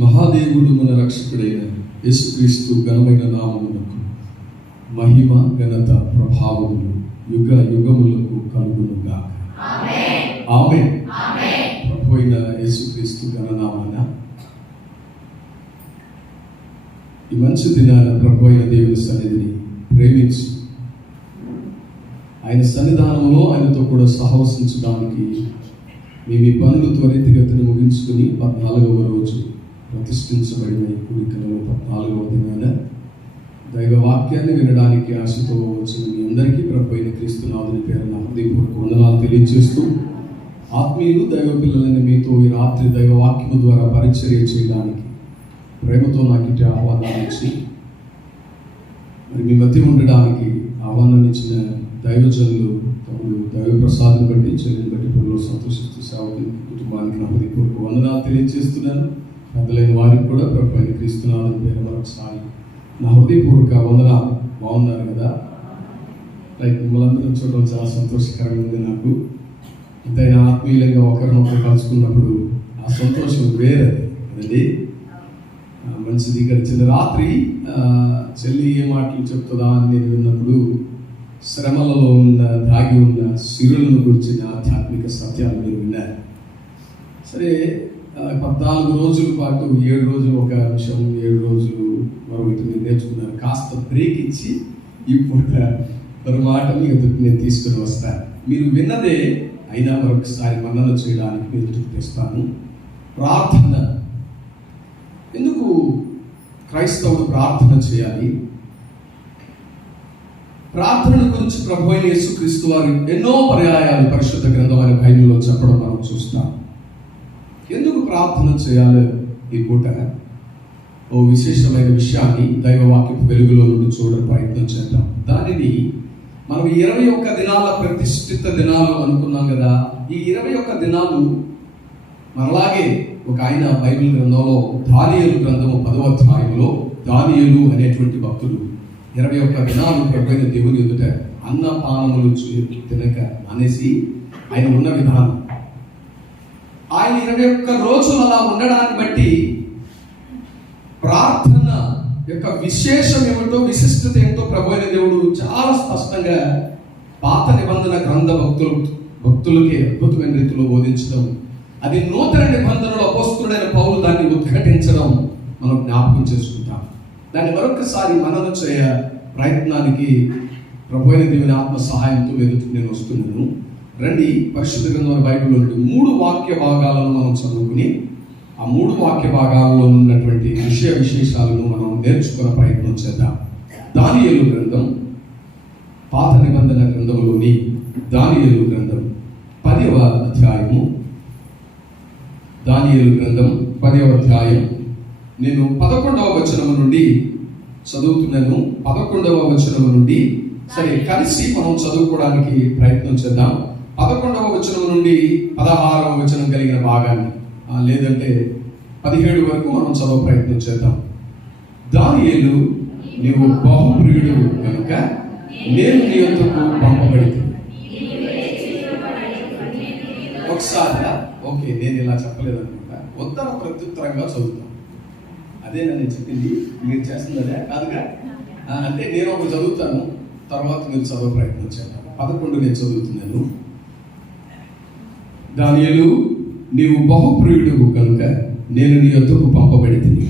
మహాదేవుడు మన రక్షకుడైన యేసుక్రీస్తు ఘనమైన నామమునకు మహిమ ఘనత ప్రభావములు యుగ యుగములకు కలుగునుగాక. ఆమేన్. ప్రభు అయిన యేసుక్రీస్తు ఘననామాన ఈ మంచి దినాన ప్రభు అయిన దేవుని సన్నిధిని ప్రేమించి ఆయన సన్నిధానంలో ఆయనతో కూడా సహవసించడానికి మేము ఈ పనులు త్వరితగతిని ముగించుకుని 14వ రోజు ప్రతిష్ఠించబడిన ఈ కూడికలలో 14వ దినాన దైవ వాక్యాన్ని వినడానికి ఆశతో వచ్చిన మీ అందరికీ ప్రభు అయిన క్రీస్తునాథుని పేరున హృదయపూర్వక వందనాలు తెలియజేస్తూ, ఆత్మీయులు దైవ పిల్లలని మీతో ఈ రాత్రి దైవ వాక్యము ద్వారా పరిచర్య చేయడానికి ప్రేమతో నాకు ఇటు ఆహ్వానాన్ని ఇచ్చి మరి మీ మధ్య ఉండడానికి ఆహ్వానం ఇచ్చిన దైవజనులు తమడు దైవ ప్రసాదం బట్టి చెల్లిని బట్టి పొరలో సంతోషిస్తూ సేవకుల కుటుంబానికి నా హృదయపూర్వక వందనాలు తెలియజేస్తున్నాను. పెద్దలైన వారికి కూడా ప్రభు అయిన క్రీస్తునాథుని పేరు మరొకసారి నా హృదయపూర్వక వందనాలు. బాగున్నారు కదా? లైక్ మిమ్మల్ని చూడడం చాలా సంతోషకరంగా ఉంది నాకు. ఎంతైనా ఆత్మీయంగా ఒకరినొకరు కలుసుకున్నప్పుడు ఆ సంతోషం వేరే కదండి. మంచిది. గడిచిన రాత్రి చెల్లి ఏ మాటలు చెప్తుందా అని నేను విన్నప్పుడు శ్రమలలో ఉన్న దాగి ఉన్న సిరులను గురించిన ఆధ్యాత్మిక సత్యాలు మీరు విన్నారు. సరే, 14 రోజుల పాటు 7 రోజులు ఒక అంశం, 7 రోజులు మరొకటి మీరు నేర్చుకున్నారు. కాస్త బ్రేక్ ఇచ్చి ఇప్పుడు మరో మాటని ఎదుటి నేను తీసుకుని వస్తాను. మీరు విన్నదే అయినా మరొకసారి మన్నన చేయడానికి మీరు తెస్తాను. ప్రార్థన. ఎందుకు క్రైస్తవుడు ప్రార్థన చేయాలి? ప్రార్థన గురించి ప్రభు అయిన యేసుక్రీస్తు వారు ఎన్నో పర్యాయాలు పరిశుద్ధ గ్రంథం అనే బైబిల్లో చెప్పడం మనం చూస్తాం. ఎందుకు ప్రార్థన చేయాలి? ఈ పూట ఓ విశేషమైన విషయాన్ని దైవవాక్యపు వెలుగులో నుండి చూడడం ప్రయత్నం చేద్దాం. దానిని మనం 21 దినాల ప్రతిష్ఠిత దినాలు అనుకున్నాం కదా. ఈ 21 దినాలు మనలాగే ఒక ఆయన బైబిల్ గ్రంథంలో దానియేలు గ్రంథము 10వ అధ్యాయంలో దానియేలు అనేటువంటి భక్తుడు 21 దినాలు ప్రభువైన దేవుని ఎదుట అన్నపానములు తినక అనేసి ఆయన ఉన్న విధానం, ఆయన 21 రోజులు అలా ఉండడాన్ని బట్టి ప్రార్థన యొక్క విశేషం ఏమిటో, విశిష్టత ఏంటో ప్రభువైన దేవుడు చాలా స్పష్టంగా పాత నిబంధన గ్రంథ భక్తులకి అద్భుతమైన రీతిలో బోధించడం, అది నూతన నిబంధనలో అపోస్తలుడైన పౌలు దాన్ని ఉద్ఘాటించడం మనం జ్ఞాపకం చేసుకుంటాం. దాన్ని మరొకసారి మననం చేయ ప్రయత్నానికి ప్రభువైన దేవుని ఆత్మ సహాయంతో ఎదుటి నేను వస్తున్నాను. రండి, పరిశుద్ధ గ్రంథం బైబిల్లో 3 వాక్య భాగాలను మనం చదువుకుని ఆ 3 వాక్య భాగాల్లో ఉన్నటువంటి విషయ విశేషాలను మనం నేర్చుకునే ప్రయత్నం చేద్దాం. దానియేలు గ్రంథం, పాత నిబంధన గ్రంథంలోని దానియేలు గ్రంథం 10వ అధ్యాయము. దానియేలు గ్రంథం 10వ అధ్యాయం నేను 11వ వచనం నుండి చదువుతున్నాను. 11వ వచనం నుండి సరే కలిసి మనం చదువుకోవడానికి ప్రయత్నం చేద్దాం. 11వ వచనం నుండి 16వ వచనం కలిగిన భాగాన్ని లేదంటే 17 వరకు మనం చదువు ప్రయత్నం చేద్దాం. దానియేలు, నీవు బహుప్రియుడు కనుక నేను నీ యొద్దకు పంపబడింది. ఒకసారి ఓకే, నేను ఇలా చెప్పలేదు అనుకుంటా. ఉత్తర ప్రత్యుత్తరంగా చదువుతాం. అదే నేను చెప్పింది, మీరు చేస్తున్నదే కాదుగా. అంటే నేను ఒక చదువుతాను, తర్వాత మీరు చదువు ప్రయత్నం చేద్దాం. 11 నేను చదువుతున్నాను. దానియేలు, నీవు బహుప్రియుడు కనుక నేను నీ యొద్దకు పంపబడింది.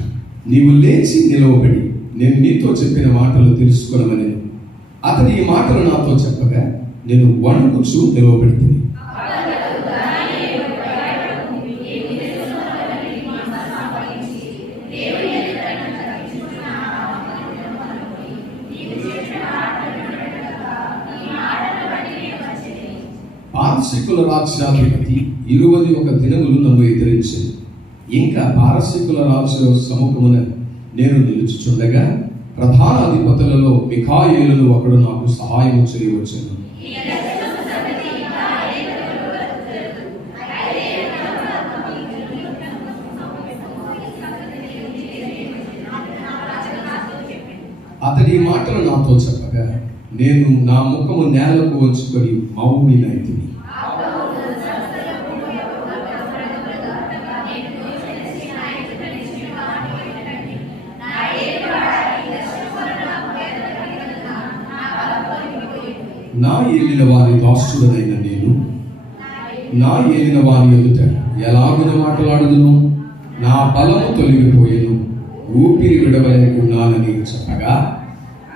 నీవు లేచి నిలవబడి నేను నీతో చెప్పిన మాటలు తెలుసుకునమని అతడు ఈ మాటలు నాతో చెప్పగా నేను వణుకుచూ నిలవబడింది. పారసీకుల రాజ్యాధిపతి 21 దినములు నన్ను ఎదిరించింది. ఇంకా పారసీకుల రాజు సముఖమున నేను నిలుచుచుండగా ప్రధాన అధిపతులలో మిఖాయేలును ఒకడు నాకు సహాయము చేయవచ్చును. అతడి మాటలు నాతో చెప్పగా నేను నా ముఖము నేలకు వంచుకొని మౌనినైతిని. నా ఏలిన వారి దాసుడనైన నేను నా ఏలిన వారి ఎదుట ఎలాగున మాట్లాడుదును, నా బలము తొలగిపోయేను, ఊపిరి విడవలేకున్నానని చెప్పగా,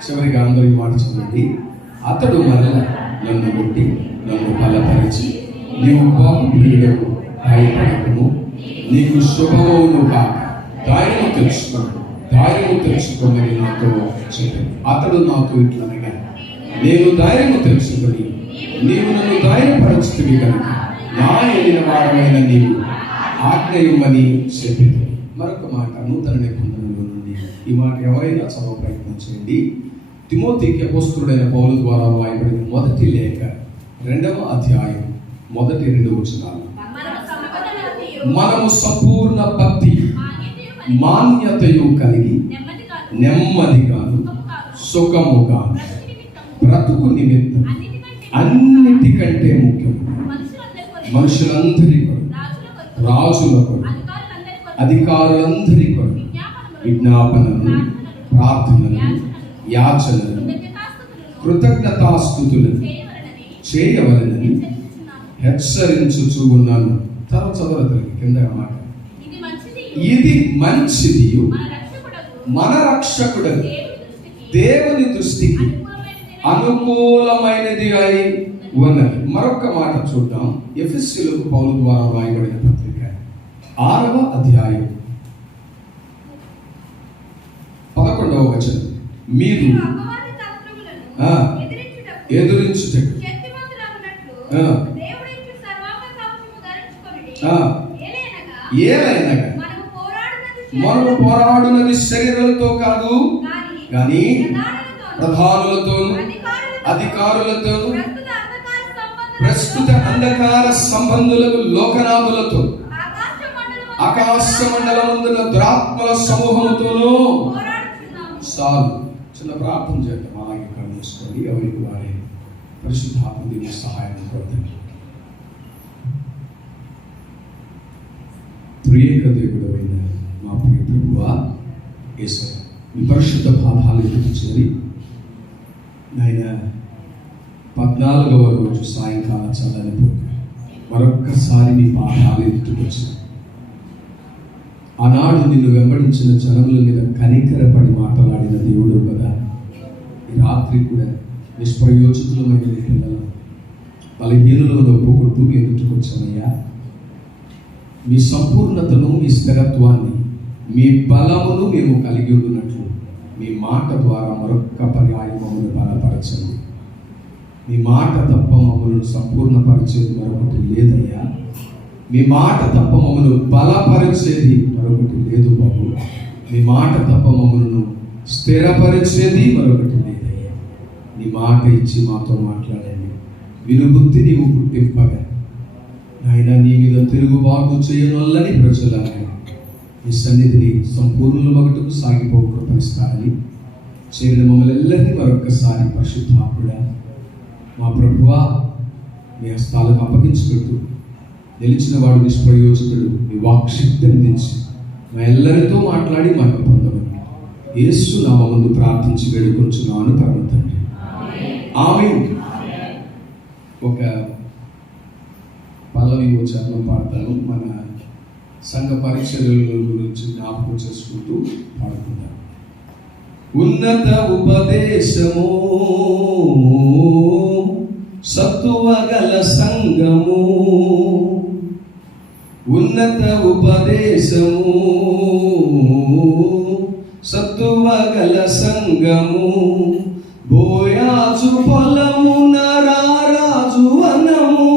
చివరిగా అందరి మాట చదవండి. అతడు మరల నన్ను కొట్టి నన్ను బలపరిచి, నీవు బాహుబలుడకు భయపడకుము, నీకు శుభమవును కాక, ధైర్యము తెచ్చుకోమని నాతో చెప్పాను. అతడు నాతో ఇట్లనగా, నేను ధైర్యము తెలుసుకొని నీవు నన్ను ధైర్యపరచుతివి కనుక నా ఏలిన వాడమైన నీవు ఆజ్ఞ ఇవ్వమని చెప్పింది. మరొక మాట నూతన నిబంధనలో నుండి ఈ మాట ఎవరైనా చదవ ప్రయత్నం చేయండి. తిమోతికి అపోస్తలుడైన పౌలు ద్వారా రాయబడిన మొదటి లేఖ 2వ అధ్యాయం మొదటి 2 వచనాలు. మనము సంపూర్ణ భక్తి మాన్యతయు కలిగి నెమ్మదిగాను సుఖముగాను బ్రతుకు నిమిత్తం అన్నిటికంటే ముఖ్యం మనుషులందరి కొరకు, రాజుల కొరకు, అధికారులందరి కొరకు విజ్ఞాపనలను, ప్రార్థనలను, యాచనలను, కృతజ్ఞతాస్తుతులను చేయవలెనని హెచ్చరించుచూ ఉన్నాను. తర్వాత చదవతలకి కింద మాట, ఇది మంచిది మన రక్షకుడగు దేవుని దృష్టికి అనుకూలమైనది అయి ఉన్నది. మరొక మాట చూద్దాం. ఎఫెసీయులకు పౌలు ద్వారా రాయబడిన పత్రిక 6వ అధ్యాయం 11వ వచనం. మీరు ఎదురించుటకు ఏలైనగా మనము పోరాడునది శరీరాలతో కాదు, కానీ ప్రధానులతోను, అధికారులతోను, ప్రస్తుత అంధకార సంబంధులకు, లోకనాథులతో, ఆకాశ మండలమందున దురాత్మల సమూహముతోనూ. చాలు, చిన్న ప్రార్థన చేద్దాం. అలాగే కళ్ళు మూసుకోండి. ఎవరికి వారే పరిశుద్ధాత్మ దేవుని సహాయం కోరుతాం. త్రియేక దేవుడు అయిన మా ప్రియ ప్రభువా యేసయ్య, మీ పరిశుద్ధ పాదాలు ఎత్తుచేరి నాయన 14వ రోజు సాయంకాల చల్లని పూట మరొక్కసారి మీ పాదాలు ఎత్తుకొచ్చి, ఆనాడు నిన్ను వెంబడించిన జనముల మీద కనికరపడి మాట్లాడిన దేవుడు కదా, ఈ రాత్రి కూడా నిష్ప్రయోజకులమైన పిల్లలు బలహీనులను ఒప్పుకుంటూ ఎదుర్కొచ్చామయ్యా. మీ సంపూర్ణతను, మీ స్థిరత్వాన్ని, మీ బలమును మేము కలిగి ఉన్నట్లు మీ మాట ద్వారా మరొక్క పర్యాయం మమ్మల్ని బలపరచండి. మీ మాట తప్ప మమ్మల్ని సంపూర్ణపరిచేది మరొకటి లేదయ్యా. మీ మాట తప్ప మమ్మల్ని బలపరిచేది మరొకటి లేదు బాబు. మీ మాట తప్ప మమ్మల్ని స్థిరపరిచేది మరొకటి లేదయ్యా. నీ మాట ఇచ్చి మాతో మాట్లాడండి. వినుబుద్ధి నీవు పుట్టింపగా నాయన, నీ మీద తిరుగుబాటు చేయనొల్లని ప్రజలాగా ఈ సన్నిధిని సంపూర్ణ మగటకు సాగిపో కృపనిస్తారని చేరిన మమ్మల్ని ಎಲ್ಲరినీ మరొక్కసారి పరిశుద్ధాత్ముడా మా ప్రభువా మీ హస్తాలకు అప్పగించుకుంటూ, నిలిచిన వాడు నిష్ప్రయోజకుడు, మీ వాక్శక్తి అందించి మా ಎಲ್ಲరితో మాట్లాడి మాకు పొందమని యేసు నామమున ప్రార్థించి వేడుకొంచున్నాను పరమ తండ్రి. ఆమేన్. ఒక పల్లవి ఉచ్చారణ పాడతాను. మన సంఘ పరిచర్యల గురించి జ్ఞాపకం చేసుకుంటూ పాడుకుంటాను. ఉన్నత ఉపదేశము సత్తువగల సంగము, ఉన్నత ఉపదేశము సత్తువగల సంగము, బోయాజు పొలము నరారాజు వనము,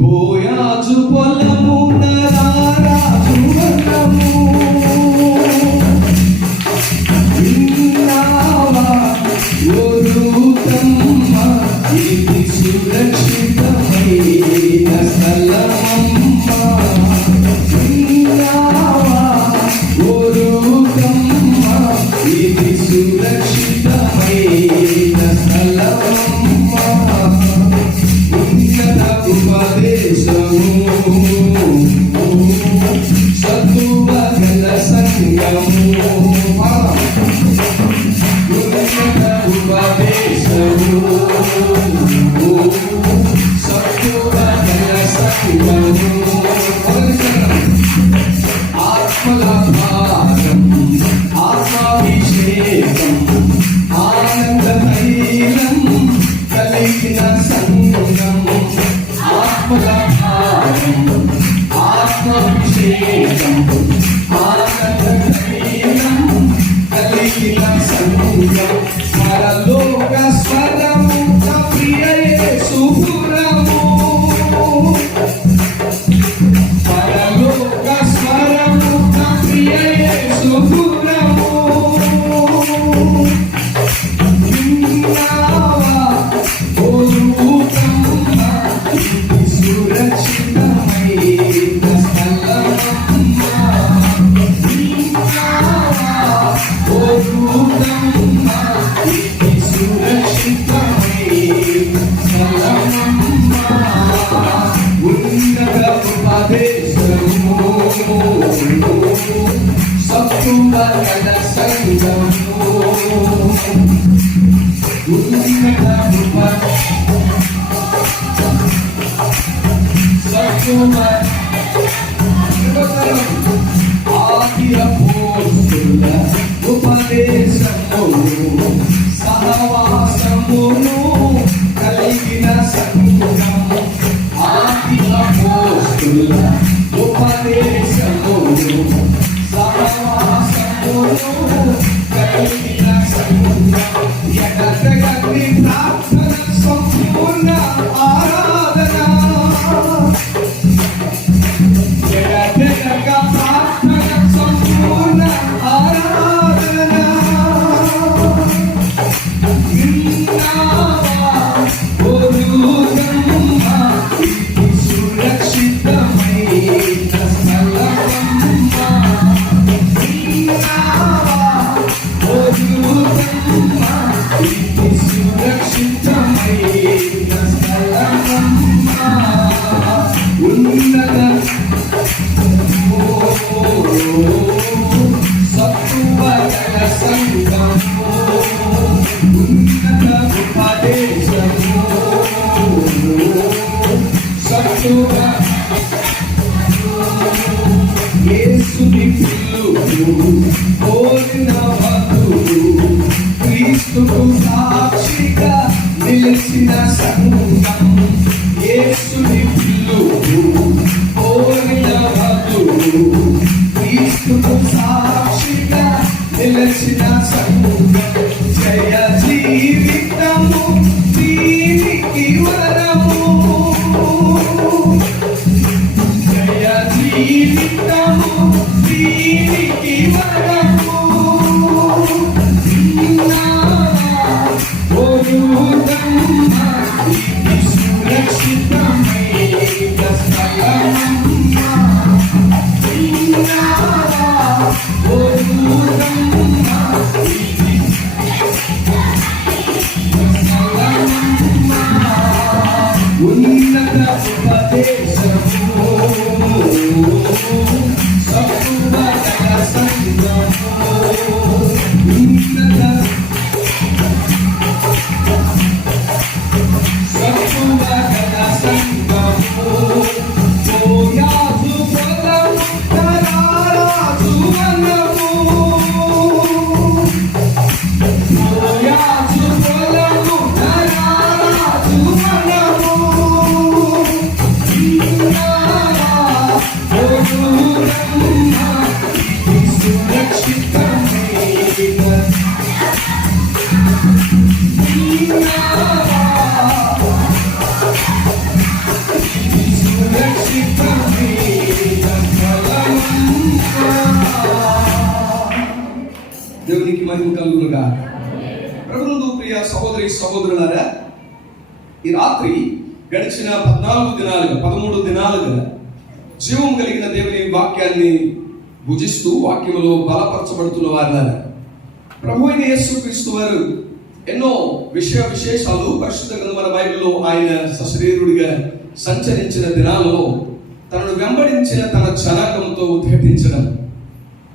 బోయాజు పొలము నరారాజు వనము, విన్నావా ఓరుతమ్మ ఇది సురక్షితమైన స్థలమమ్మ, విన్నావా ఓరుతమ్మ ఇది సురక్షితమైన స్థలమమ్మ. సత్తువగల సంగము ఆత్మల భారం ఆత్మాభిషేకం ఆనంద తైలం కలిగిన సంగం ఆత్మల భారం ఆత్మాభిషేకం ఆనంద తైలం కలిగిన సంగం పరలోక స్వరము ప్రియ యేసు పురము పరలోక స్వరము ప్రియ యేసు పురము విన్నావా ఓ రూపమ్మ ఇది సురక్షితమైన స్థలమమ్మ విన్నావా ఓ రూపమ్మ ఇది సురక్షితమైన స్థలమమ్మ ఉన్నత ఉపదేశము సత్తువగల సంగము ఉన్నత ఆది అపోస్తుల ఉపదేశము సహవాసమును కలిగిన సంగము ఆది అపోస్తుల ఉపదేశమును సహవాసమును కలిగిన సంగము ఎడతెగని ప్రార్థన సంపూర్ణ ఆరాధన ఎడతెగక ప్రార్థన సంపూర్ణ ఆరాధన విన్నావా ఓ రూపమ్మ ఇది సురక్షితమైన స్థలమమ్మ విన్నావా ఓ రూపమ్మ ఇది సురక్షితమైన స్థలమమ్మ ఉన్నత సత్తువగల సంగము ఉన్నత ఉపదేశము యేసుని పిలుపు కోరిన భక్తులు క్రీస్తుకు సాక్షిగా నిలిచిన సంఘం యేసుని పిలుపు కోరిన భక్తులు క్రీస్తుకు సాక్షిగా నిలిచిన సంఘం జయ జీవితము దీనికి వరము జయ జీవితము దీనికి వరము విన్నావా ఓ రూపమ్మ ఇది సురక్షితమైన స్థలమమ్మ విన్నావా ఓ రూపమ్మ ఇది స్థలమమ్మ ఉన్నత ఉపదేశము సత్తువగల సంగము ఉన్నత సత్తువగల సంగము ఓయాదు పొలము తరారాజు వనము ఓయాదు పొలము తరారాజు వనము విన్నావా ఓ రూపమ్మ ఇది సురక్షితమైన విన్నావా ఇది సురక్షితమైన స్థలమమ్మ. దేవునికి మహిమ కలుగునుగా. ప్రభునందు ప్రియ సహోదరి సహోదరులారా, ఈ రాత్రి గడిచిన 13 దినాలుగా జీవం కలిగిన దేవుని వాక్యాన్ని భుజిస్తూ వాక్యములో బలపరచబడుతున్న వారులారా, ప్రభు అయిన యేసుక్రీస్తు వారు ఎన్నో విశేషాలు పరిశుద్ధ గ్రంథమైన బైబిల్లో ఆయన సశరీరుడిగా సంచరించిన దినాలలో తనను వెంబడించిన తన జనాంగంతో ఉద్ఘాటించడం,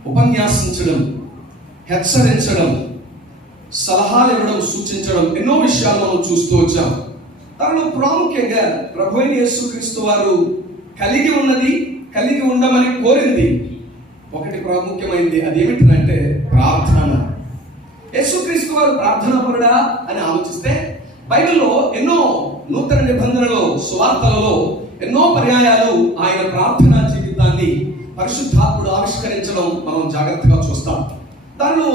ఉపన్యాసించడం, హెచ్చరించడం, సలహాలు ఇవ్వడం, సూచించడం, ఎన్నో విషయాలు మనం చూస్తూ వచ్చాం. దానిలో ప్రాముఖ్యంగా ప్రభువైన యేసుక్రీస్తు వారు కలిగి ఉండమని కోరింది ఒకటి ప్రాముఖ్యమైనది. అది ఏమిటంటే ప్రార్థన. యేసుక్రీస్తు వారు ప్రార్థనాపరుడా అని ఆలోచిస్తే బైబిల్లో ఎన్నో నూతన నిబంధనలో, సువార్తలలో ఎన్నో పర్యాయాలు ఆయన ప్రార్థనా జీవితాన్ని పరిశుద్ధాత్ముడు ఆవిష్కరించడం మనం జాగ్రత్తగా చూస్తాం. దానిలో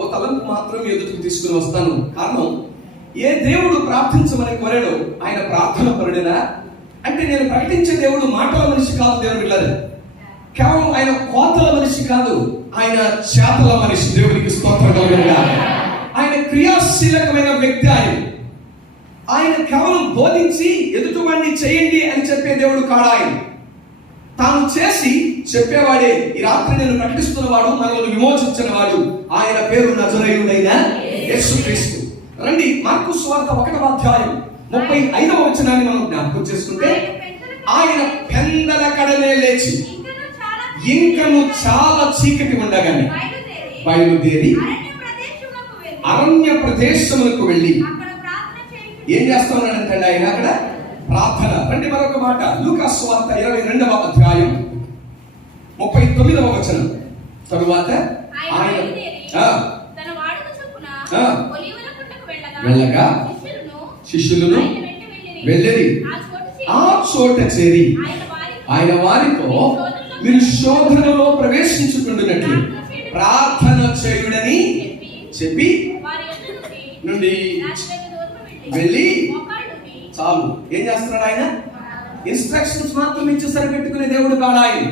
ఓ తలంపు మాత్రం ఎదుటికి తీసుకుని వస్తాను. కారణం, ఏ దేవుడు ప్రార్థించమని కోరాడో ఆయన ప్రార్థన పరుడేనా అంటే, నేను ప్రకటించే దేవుడు మాటల మనిషి కాదు. దేవుడు పిల్లలు కేవలం ఆయన కోతల మనిషి కాదు, ఆయన చేతల మనిషి. దేవునికి స్తోత్రం కలుగునుగా. ఆయన క్రియాశీలకమైన వ్యక్తి. ఆయన కేవలం బోధించి ఎదుటివాడిని చేయండి అని చెప్పే దేవుడు కాడు. ఆయన తాను చేసి చెప్పేవాడే. ఈ రాత్రి నేను ప్రకటిస్తున్నవాడు, మనల్ని విమోచించిన వాడు. ఆయన పేరు నజరేయుడైన యేసుక్రీస్తు. రండి, మార్కు సువార్త 1వ అధ్యాయం 35వ వచనాన్ని మనం జ్ఞాపకం చేసుకుంటే, ఆయన పెందల కడలే లేచి ఇంకను చాలా చీకటి ఉండగానే బయలుదేరి అరణ్య ప్రదేశములకు వెళ్ళి ఏం చేస్తున్నాడంటే ఆయన అక్కడ ప్రార్థన. రండి మరొక మాట, లూకా సువార్త 22వ అధ్యాయం 39వ వచనం. తరువాత ఆయన వెళ్ళగా శిష్యులను వెళ్ళిరి. ఆ చోట చేరి ఆయన వారితో, మీరు శోధనలో ప్రవేశించుకుంటున్నట్లు ప్రార్థన చేయుడని చెప్పి నుండి వెళ్ళి, చాలు. ఏం చేస్తున్నాడు ఆయన? ఇన్స్ట్రక్షన్స్ మాత్రం ఇచ్చి సరిపెట్టుకునే దేవుడు కాదు ఆయన.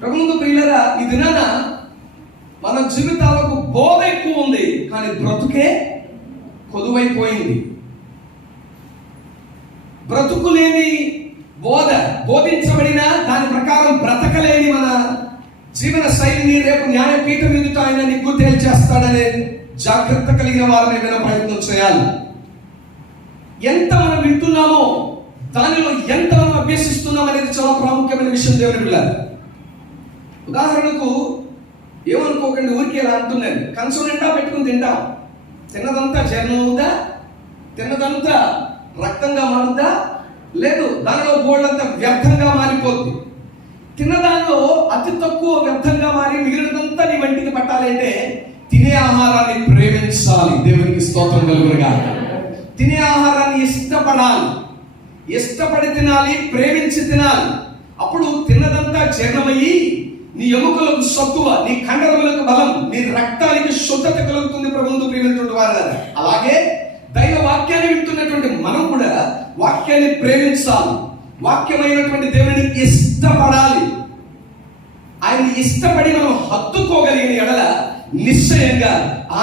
ప్రభువుకు ప్రియులారా, ఈ దినాన మన జీవితాలకు బోధ ఎక్కువ ఉంది, కానీ బ్రతుకే కొదువైపోయింది. బ్రతుకు లేని బోధ, బోధించబడిన దాని ప్రకారం బ్రతకలేని మన జీవన శైలిని రేపు న్యాయపీఠం ఎదుట ఆయన నిగ్గు తేల్చేస్తాడనే జాగ్రత్త కలిగిన వారిని విన ప్రయత్నం చేయాలి. ఎంత మనం వింటున్నామో దానిలో ఎంత మనం అభ్యసిస్తున్నాం అనేది చాలా ప్రాముఖ్యమైన విషయం. దేవుని పిల్లలు, ఉదాహరణకు ఏమనుకోకండి, ఊరికి ఎలా అంటున్నాను, కంచం నిండా పెట్టుకుని తింటాం. తిన్నదంతా జీర్ణం అవుద్దా? తిన్నదంతా రక్తంగా మారుద్దా? లేదు, దానిలో బోర్డంతా వ్యర్థంగా మారిపోద్ది. తిన్నదానిలో అతి తక్కువ వ్యర్థంగా మారి మిగిలినదంతా నీ వంటికి పట్టాలంటే తినే ఆహారాన్ని ప్రేమించాలి. దేవునికి స్తోత్రం కలుగునుగా. తినే ఆహారాన్ని ఇష్టపడాలి, ఇష్టపడి తినాలి, ప్రేమించి తినాలి. అప్పుడు తిన్నదంతా జీర్ణమయ్యి నీ ఎముకలకు సత్తువ, నీ కండరములకు బలం, నీ రక్తానికి శుద్ధత కలుగుతుంది. ప్రభువును ప్రేమించుకుంటూ వారు. అలాగే దైవ వాక్యాన్ని వింటున్నటువంటి మనం కూడా వాక్యాన్ని ప్రేమించాలి, వాక్యమైనటువంటి దేవుని ఇష్టపడాలి. ఆయన ఇష్టపడి మనం హత్తుకోగలిగిన ఎడల నిశ్చయంగా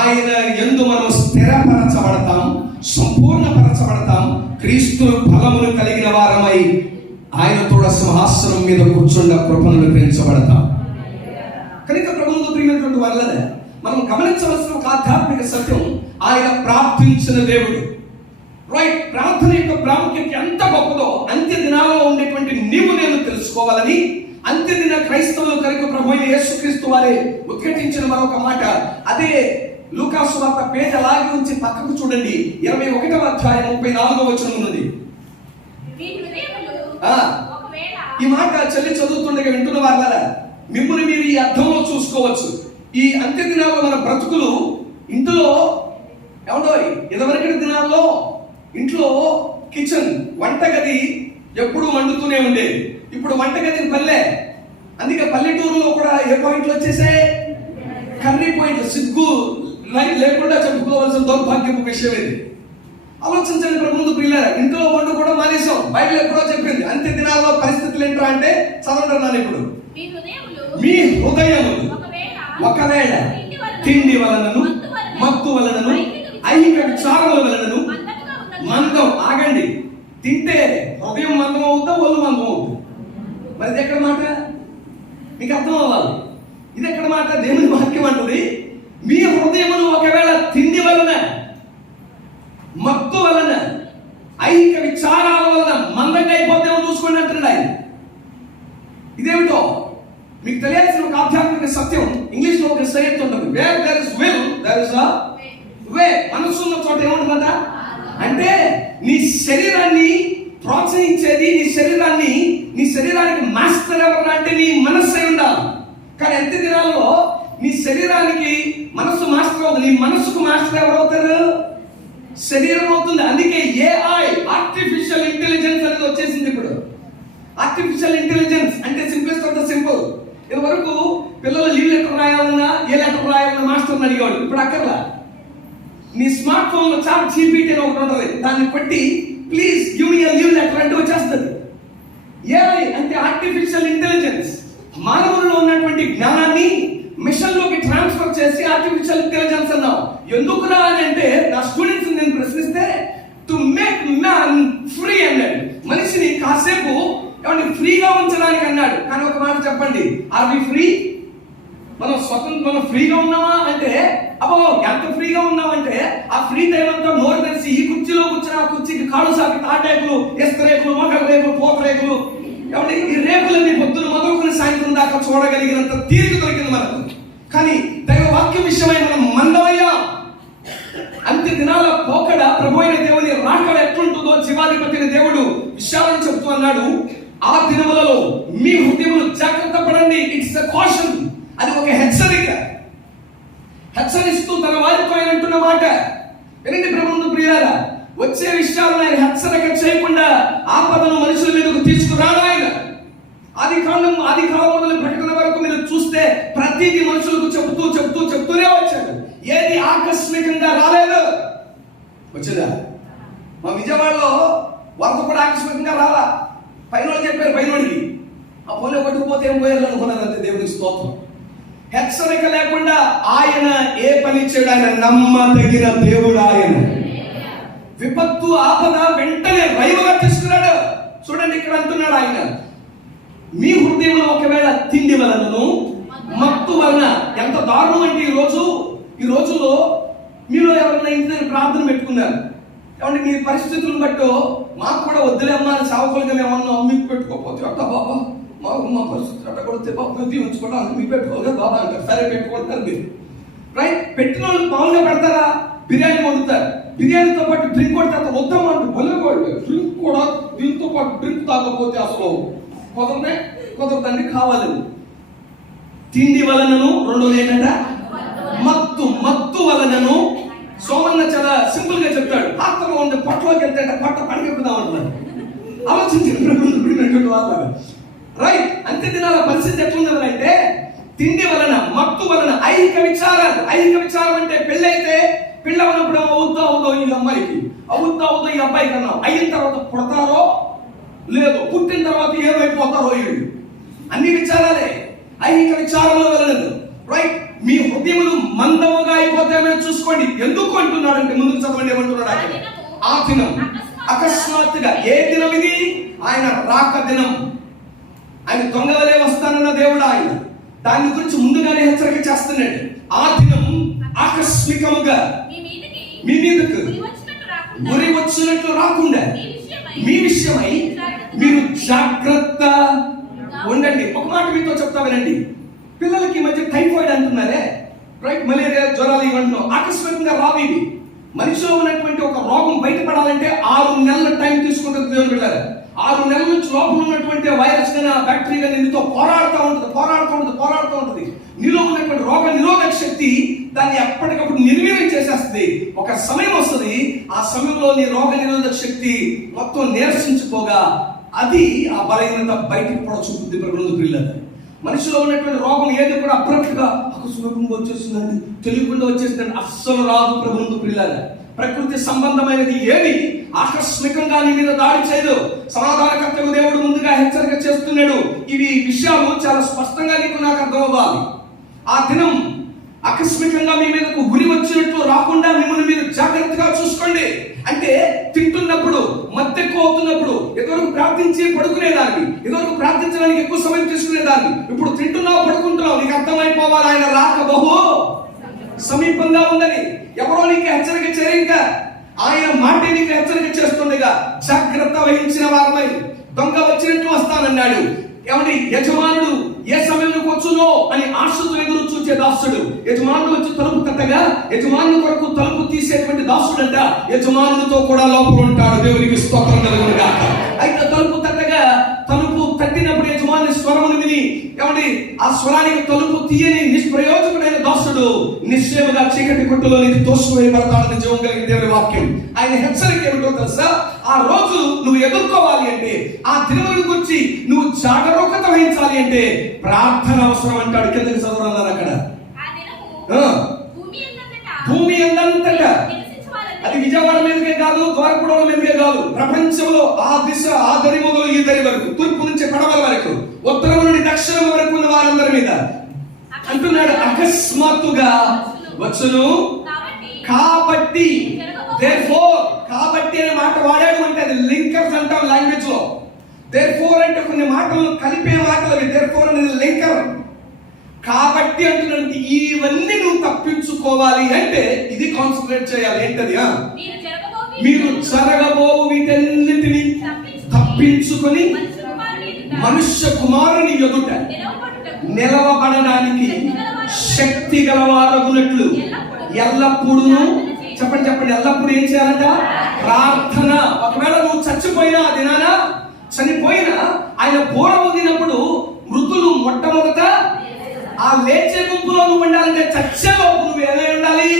ఆయన యందు మనం స్థిరపరచబడతాం, సంపూర్ణపరచబడతాం. క్రీస్తు ఫలములు కలిగిన వారమై ఆయన తోడ సింహాసనం మీద కూర్చుండ కృపను పెంచబడతాం. కనుక ప్రభువును ప్రియమైనటువంటి వారు, మనం గమనించవలసిన ఒక ఆధ్యాత్మిక సత్యం, ఆయన ప్రార్థించిన దేవుడు. రైట్, ప్రార్థన యొక్క ప్రాముఖ్యత ఎంత గొప్పదో అంత్య దినాలలో ఉండేటువంటి నీవు నేను తెలుసుకోవాలని అంత్య దిన క్రైస్తవుల కొరకు ప్రభువైన యేసుక్రీస్తు వారే ఉద్ఘాటించిన మరొక మాట. అదే లూకా సువార్త పేజీ అలాగే ఉంచి పక్కకు చూడండి, 21వ అధ్యాయం 34వ వచనం ఉన్నది. ఈ మాట చెల్లి చదువుతుండగా వింటున్న వారులారా, మిమ్మల్ని మీరు ఈ అర్థంలో చూసుకోవచ్చు. ఈ అంత్య దినాల్లో మన బ్రతుకులు ఇంట్లో ఏమంటో ఇదివరకటి దినాల్లో ఇంట్లో కిచెన్, వంటగది ఎప్పుడు వండుతూనే ఉండేది. ఇప్పుడు వంటగది పల్లె. అందుకే పల్లెటూరులో కూడా ఏ పాయింట్లు వచ్చేసాయి? కర్రీ పాయింట్లు. సిగ్గు లేకుండా చెప్పుకోవాల్సిన దౌర్భాగ్యపు విషయం ఇది. ఆలోచించండి ప్రభువును ప్రియులారా, ఇంట్లో వండు కూడా మానేసాం. బైబిల్ ఎప్పుడో చెప్పింది అంత్య దినాల్లో పరిస్థితులు ఏంటో అంటే, చదవంటున్నాను ఇప్పుడు, మీ హృదయములు ఒకవేళ తిండి వలనను, మత్తు వలనను, ఐహిక విచారముల వలనను మందం. ఆగండి, తింటే హృదయం మందం అవుతా, ఒళ్ళు మందం అవుతుంది. మరి ఇది ఎక్కడ మాట? మీకు అర్థం అవ్వాలి. ఇది ఎక్కడ మాట? దేవుని వాక్యం అంటుంది, మీ హృదయములు ఒకవేళ తిండి వలన, మత్తు వలన, ఐహిక విచారాల వలన మందంగా అయిపోతే చూసుకోండి అంటున్నాడు ఆయన. ఇదేమిటో మీకు తెలియాల్సిన ఒక ఆధ్యాత్మిక సత్యం, ఇంగ్లీష్ లో ఒక సయత్ ఉంటుంది, where there is will there is a way. మనసు ఉన్న చోట ఏముంటుందట అంటే నీ శరీరాన్ని ప్రోత్సహించేది, నీ శరీరానికి మాస్టర్ ఎవరు అంటే నీ మనస్సు అయి ఉండాలి. కానీ ఎంత దినాల్లో నీ శరీరానికి మనస్సు మాస్టర్ అవుతుంది, నీ మనస్సుకు మాస్టర్ ఎవరు అవుతారు? శరీరం అవుతుంది. అందుకే ఏఐ, ఆర్టిఫిషియల్ ఇంటెలిజెన్స్ అనేది వచ్చేసింది ఇప్పుడు. ఆర్టిఫిషియల్ ఇంటెలిజెన్స్ అంటే సింప్లెస్ట్ ఆఫ్ ద సింపుల్. ఇది వరకు పిల్లలు లీవ్ లెటర్ రాయాలన్నా ఏ లెటర్ రాయాలన్నా మాస్టర్ని అడిగేవాడు. ఇప్పుడు అక్కర్లా, నీ స్మార్ట్ ఫోన్ లో చాట్ జీపీటీ అని ఒకటి ఉంటుంది, దాన్ని కొట్టి please give me a leave letter అంటే వచ్చేస్తుంది. ఏఐ అంటే ఆర్టిఫిషియల్ ఇంటెలిజెన్స్. మానవుల్లో ఉన్నటువంటి జ్ఞానాన్ని మిషన్ లోకి ట్రాన్స్ఫర్ చేసి ఆర్టిఫిషియల్ ఇంటెలిజెన్స్ అన్నాం. ఎందుకురా అని అంటే నా స్టూడెంట్స్ నేను ప్రశ్నిస్తే టు మేక్ మ్యాన్ ఫ్రీ అన్నాడు. మనిషిని కాసేపు ఏమంటే ఫ్రీగా ఉంచడానికి అన్నాడు. కానీ ఒక మాట చెప్పండి, ఆర్ వి ఫ్రీ? మనం ఫ్రీగా ఉన్నామా అంటే అబ్బో ఎంత ఫ్రీగా ఉన్నామంటే ఆ ఫ్రీ టైం అంతా నోరు తెరిచి ఈ కుర్చీలో కూర్చుని ఆ కుర్చీకి కాళ్ళు సాపి తాటేకులు, ఎస్తరేకులు, మొగల రేకులు, పోతరేకులు, ఏమంటే ఈ రేకులన్నీ పొద్దున మొదలుకొని సాయంత్రం దాకా చూడగలిగినంత తీరిక దొరికింది మనకు. కానీ దైవ వాక్య విషయమై మనం మందమయ్యా. అంత్య దినాల పోకడ, ప్రభు అయిన దేవుని రాకడ ఎట్లుంటుందో జీవాధిపతిని దేవుడు విషయాలను చెప్తూ అన్నాడు. ఆ దినములలో మీ హృదయములు జాగ్రత్త పడండి. ఇట్స్ ఎ కాషన్, అది ఒక హెచ్చరిక. హెచ్చరిస్తూ తన వారితో ఆయన అంటున్న మాట వినండి ప్రభువును ప్రియులారా. వచ్చే విషయాలను ఆయన హెచ్చరిక చేయకుండా ఆపదను మనుషుల మీదకు తీసుకురాడు ఆయన. ఆది కాలం మొదలు ప్రకటన వరకు మీరు చూస్తే ప్రతిదీ మనుషులకు చెప్తూనే వచ్చాడు. ఏది ఆకస్మికంగా రాలేదు. వచ్చేదా? మా విజయవాడలో వరద కూడా ఆకస్మికంగా రాలా. పైనోళ్ళు చెప్పారు, పైనోడికి ఆ పోలే కొట్టుకుపోతే ఏం పోయారు అనుకున్నారు అంతే. దేవునికి స్తోత్రం. హెచ్చరిక లేకుండా ఆయన ఏ పని చేయడు. ఆయన నమ్మదగిన దేవుడు. ఆయన విపత్తు ఆపద వెంటనే రైలుగా తీసుకున్నాడు. చూడండి ఇక్కడ అంటున్నాడు ఆయన, మీ హృదయంలో ఒకవేళ తిండి వలనను మత్తు వలన. ఎంత దారుణం అంటే ఈ రోజులో మీలో ఎవరైనా ఇంటి దగ్గర ప్రార్థన పెట్టుకున్నారు ఏమంటే మీ పరిస్థితులను బట్టో మాకు కూడా వద్దులే అమ్మా అని సావకులుగా ఏమన్నా మీకు పెట్టుకోకపోతే అట్ట బాబా మా పరిస్థితులు అట్ట కొడితే బాబు దీవించుకోవడానికి మీకు పెట్టుకోవాలి బాబా అంటారు. సరే పెట్టుకుంటారు మీరు, రైట్. పెట్టిన వాళ్ళు మామూలుగా పెడతారా? బిర్యానీ వండుతారు, బిర్యానీతో పాటు డ్రింక్ కొడతారు. వద్దామంటే బొల్లగోడు డ్రింక్ కూడా, దీంతో పాటు డ్రింక్ తాగకపోతే అసలు కుదరదండి, కావాలని. తిండి వలనను, రెండోది ఏంటంట మత్తు వలనను. సోమన్న చాలా సింపుల్ గా చెప్తాడు, పాత్రలో ఉండే పొట్టలోకి వెళ్తే పొట్ట పడికెప్పుదాం అంటున్నాడు. ఆలోచించిన వాళ్ళ రైట్. అంత్య దినాల పరిస్థితి ఎట్లున్నదంటే తిండి వలన, మత్తు వలన, ఐహిక విచారం అంటే పెళ్ళైతే పెళ్ళి ఉన్నప్పుడు అవుద్దో ఈ అమ్మాయికి, అవుద్దో ఈ అబ్బాయికి అన్నావు. అయిన తర్వాత పుడతారో లేదు, పుట్టిన తర్వాత ఏమైపోతారో వీళ్ళు. అన్ని విచారాలే, ఐహిక విచారంలో వెళ్ళలేదు, రైట్. మీ హృదయములు మందముగా అయిపోతే చూసుకోండి. ఎందుకు అంటున్నాడంటే ముందుకు చదవండి ఏమంటున్నాడు ఆయన. ఆ దినం అకస్మాత్తుగా. ఏ దినం ఇది? ఆయన రాక దినం. ఆయన దొంగలే వస్తానన్న దేవుడు ఆయన. దాని గురించి ముందుగానే హెచ్చరిక చేస్తున్నాడు. ఆ దినం ఆకస్మికముగా మీ మీదకు ఉరి వచ్చినట్లు రాకుండా మీ విషయమై మీరు జాగ్రత్త ఉండండి. ఒక మాట మీతో చెప్తా వినండి. పిల్లలకి మధ్య టైఫాయిడ్ అంటున్నారే, రైట్, మలేరియా, జ్వరాలు ఇవంటున్నాం. ఆకస్మికంగా రావు ఇవి. మనిషిలో ఉన్నటువంటి ఒక రోగం బయటపడాలంటే 6 నెలల టైం తీసుకుంటుంది దేవుని బిడ్డలారా. 6 నెలల నుంచి లోపల ఉన్నటువంటి వైరస్ కానీ ఆ బ్యాక్టీరియా కానీ నీతో పోరాడుతూ ఉంటుంది. నీలో ఉన్నటువంటి రోగ నిరోధక శక్తి దాన్ని ఎప్పటికప్పుడు నిర్వీర్యం చేసేస్తుంది. ఒక సమయం వస్తుంది, ఆ సమయంలో నీ రోగ నిరోధక శక్తి మొత్తం నీరసించిపోగా అది ఆ బలహీనత బయటకు పడచుకుంటుంది. ప్రభువును ప్రియులారా, మనిషిలో ఉన్నటువంటి రోగం ఏది కూడా అప్రప్ట్గా సులభంగా వచ్చేస్తుందండి, తెలియకుండా వచ్చేసిందండి, అస్సలు రాదు. ప్రభువును ప్రియులారా, ప్రకృతి సంబంధమైనది ఏది ఆకస్మికంగా నీ మీద దాడి చేయదు. సమాధానకర్తకు దేవుడు ముందుగా హెచ్చరిక చేస్తున్నాడు. ఇవి విషయాలు చాలా స్పష్టంగా నీకు నాకు అర్థం అవ్వాలి. ఆ దినం ఆకస్మికంగా మీ మీదకు ఉరి వచ్చినట్లు రాకుండా మిమ్మల్ని మీరు జాగ్రత్తగా చూసుకోండి. అంటే తింటున్నప్పుడు, మత్తెక్కువ అవుతున్నప్పుడు ఎదురు ప్రార్థించి పడుకునేదాన్ని, ఎదురు ప్రార్థించడానికి ఎక్కువ సమయం తీసుకునేదాన్ని. ఇప్పుడు తింటున్నావు, పడుకుంటున్నావు, నీకు అర్థమైపోవాలి ఆయన రాక బహు సమీపంగా ఉందని. ఎవరో నీకు హెచ్చరిక చేయక ఆయన మాట నీకు హెచ్చరిక చేస్తుండగా జాగ్రత్త వహించిన వారమై. దొంగ వచ్చినట్లు వస్తానన్నాడు. ఏమండి, యజమానుడు ఏ సమయంలోకి వచ్చునో అని ఆశతో ఎదురు చూసే దాసుడు. యజమానుడు వచ్చి తలుపు తట్టగా యజమానుని కొరకు తలుపు తీసేటువంటి దాసుడు అంట యజమానుడితో కూడా లోపల ఉంటాడు. దేవునికి స్తోత్రం కలుగును గాక. అయితే తలుపు తట్టగా తలుపు తట్టినప్పుడు యజమాని స్వరమును విని ఏమండి ఆ స్వరానికి తలుపు తీయని నిష్ప్రయోజకుడైన దాసుడు నిశ్చయముగా చీకటి కొట్టులోనికి తోసివేయబడతాడని జీవం కలిగిన దేవుని వాక్యం. ఆయన హెచ్చరిక ఏమిటో తెలుసా? ఆ రోజు నువ్వు ఎదుర్కోవాలి అంటే, ఆ దినముల గురించి నువ్వు జాగరూకత వహించాలి అంటే ప్రార్థన అవసరం అంటాడు. కిందకి చదవన్నారు అక్కడ. భూమి అందంతటా, అది విజయవాడ మీదకే కాదు, ద్వారపుడల మీదకే కాదు, ప్రపంచంలో ఆ దిశ ఆ దరి మొదలు ఈ దరి వరకు, తూర్పు నుంచి పడమల వరకు, ఉత్తరం నుండి దక్షిణం వరకు ఉన్న వారందరి మీద అంటున్నాడు అకస్మాత్తుగా వచ్చును. కాబట్టి కాబట్టి అనే మాట వాడాడు అంటే అది లింకర్స్ అంటాం లాంగ్వేజ్ లో. దేర్ఫోర్ అంటే కొన్ని మాటలు కలిపే మాటలు అవి. దేర్ఫోర్ అనేది లింకర్. కాబట్టి అంటున్నాడు ఇవన్నీ నువ్వు తప్పించుకోవాలి అంటే ఇది కాన్సన్ట్రేట్ చేయాలి. ఏంటది? మీరు జరగబోవు వీటన్నిటిని తప్పించుకొని మనుష్య కుమారుని ఎదుట నిలవబడడానికి శక్తి గలవారగునట్లు ఎల్లప్పుడూ చెప్పండి ఎల్లప్పుడు ఏం చేయాలంట? ప్రార్థన. ఒకవేళ నువ్వు చచ్చిపోయినా ఆ దినాన చనిపోయినా ఆయన బోర ఊదినప్పుడు మృతులు మొట్టమొదట ఆ లేచే గుంపులో నువ్వు ఉండాలంటే చచ్చేలోపు నువ్వు ఏమై ఉండాలి?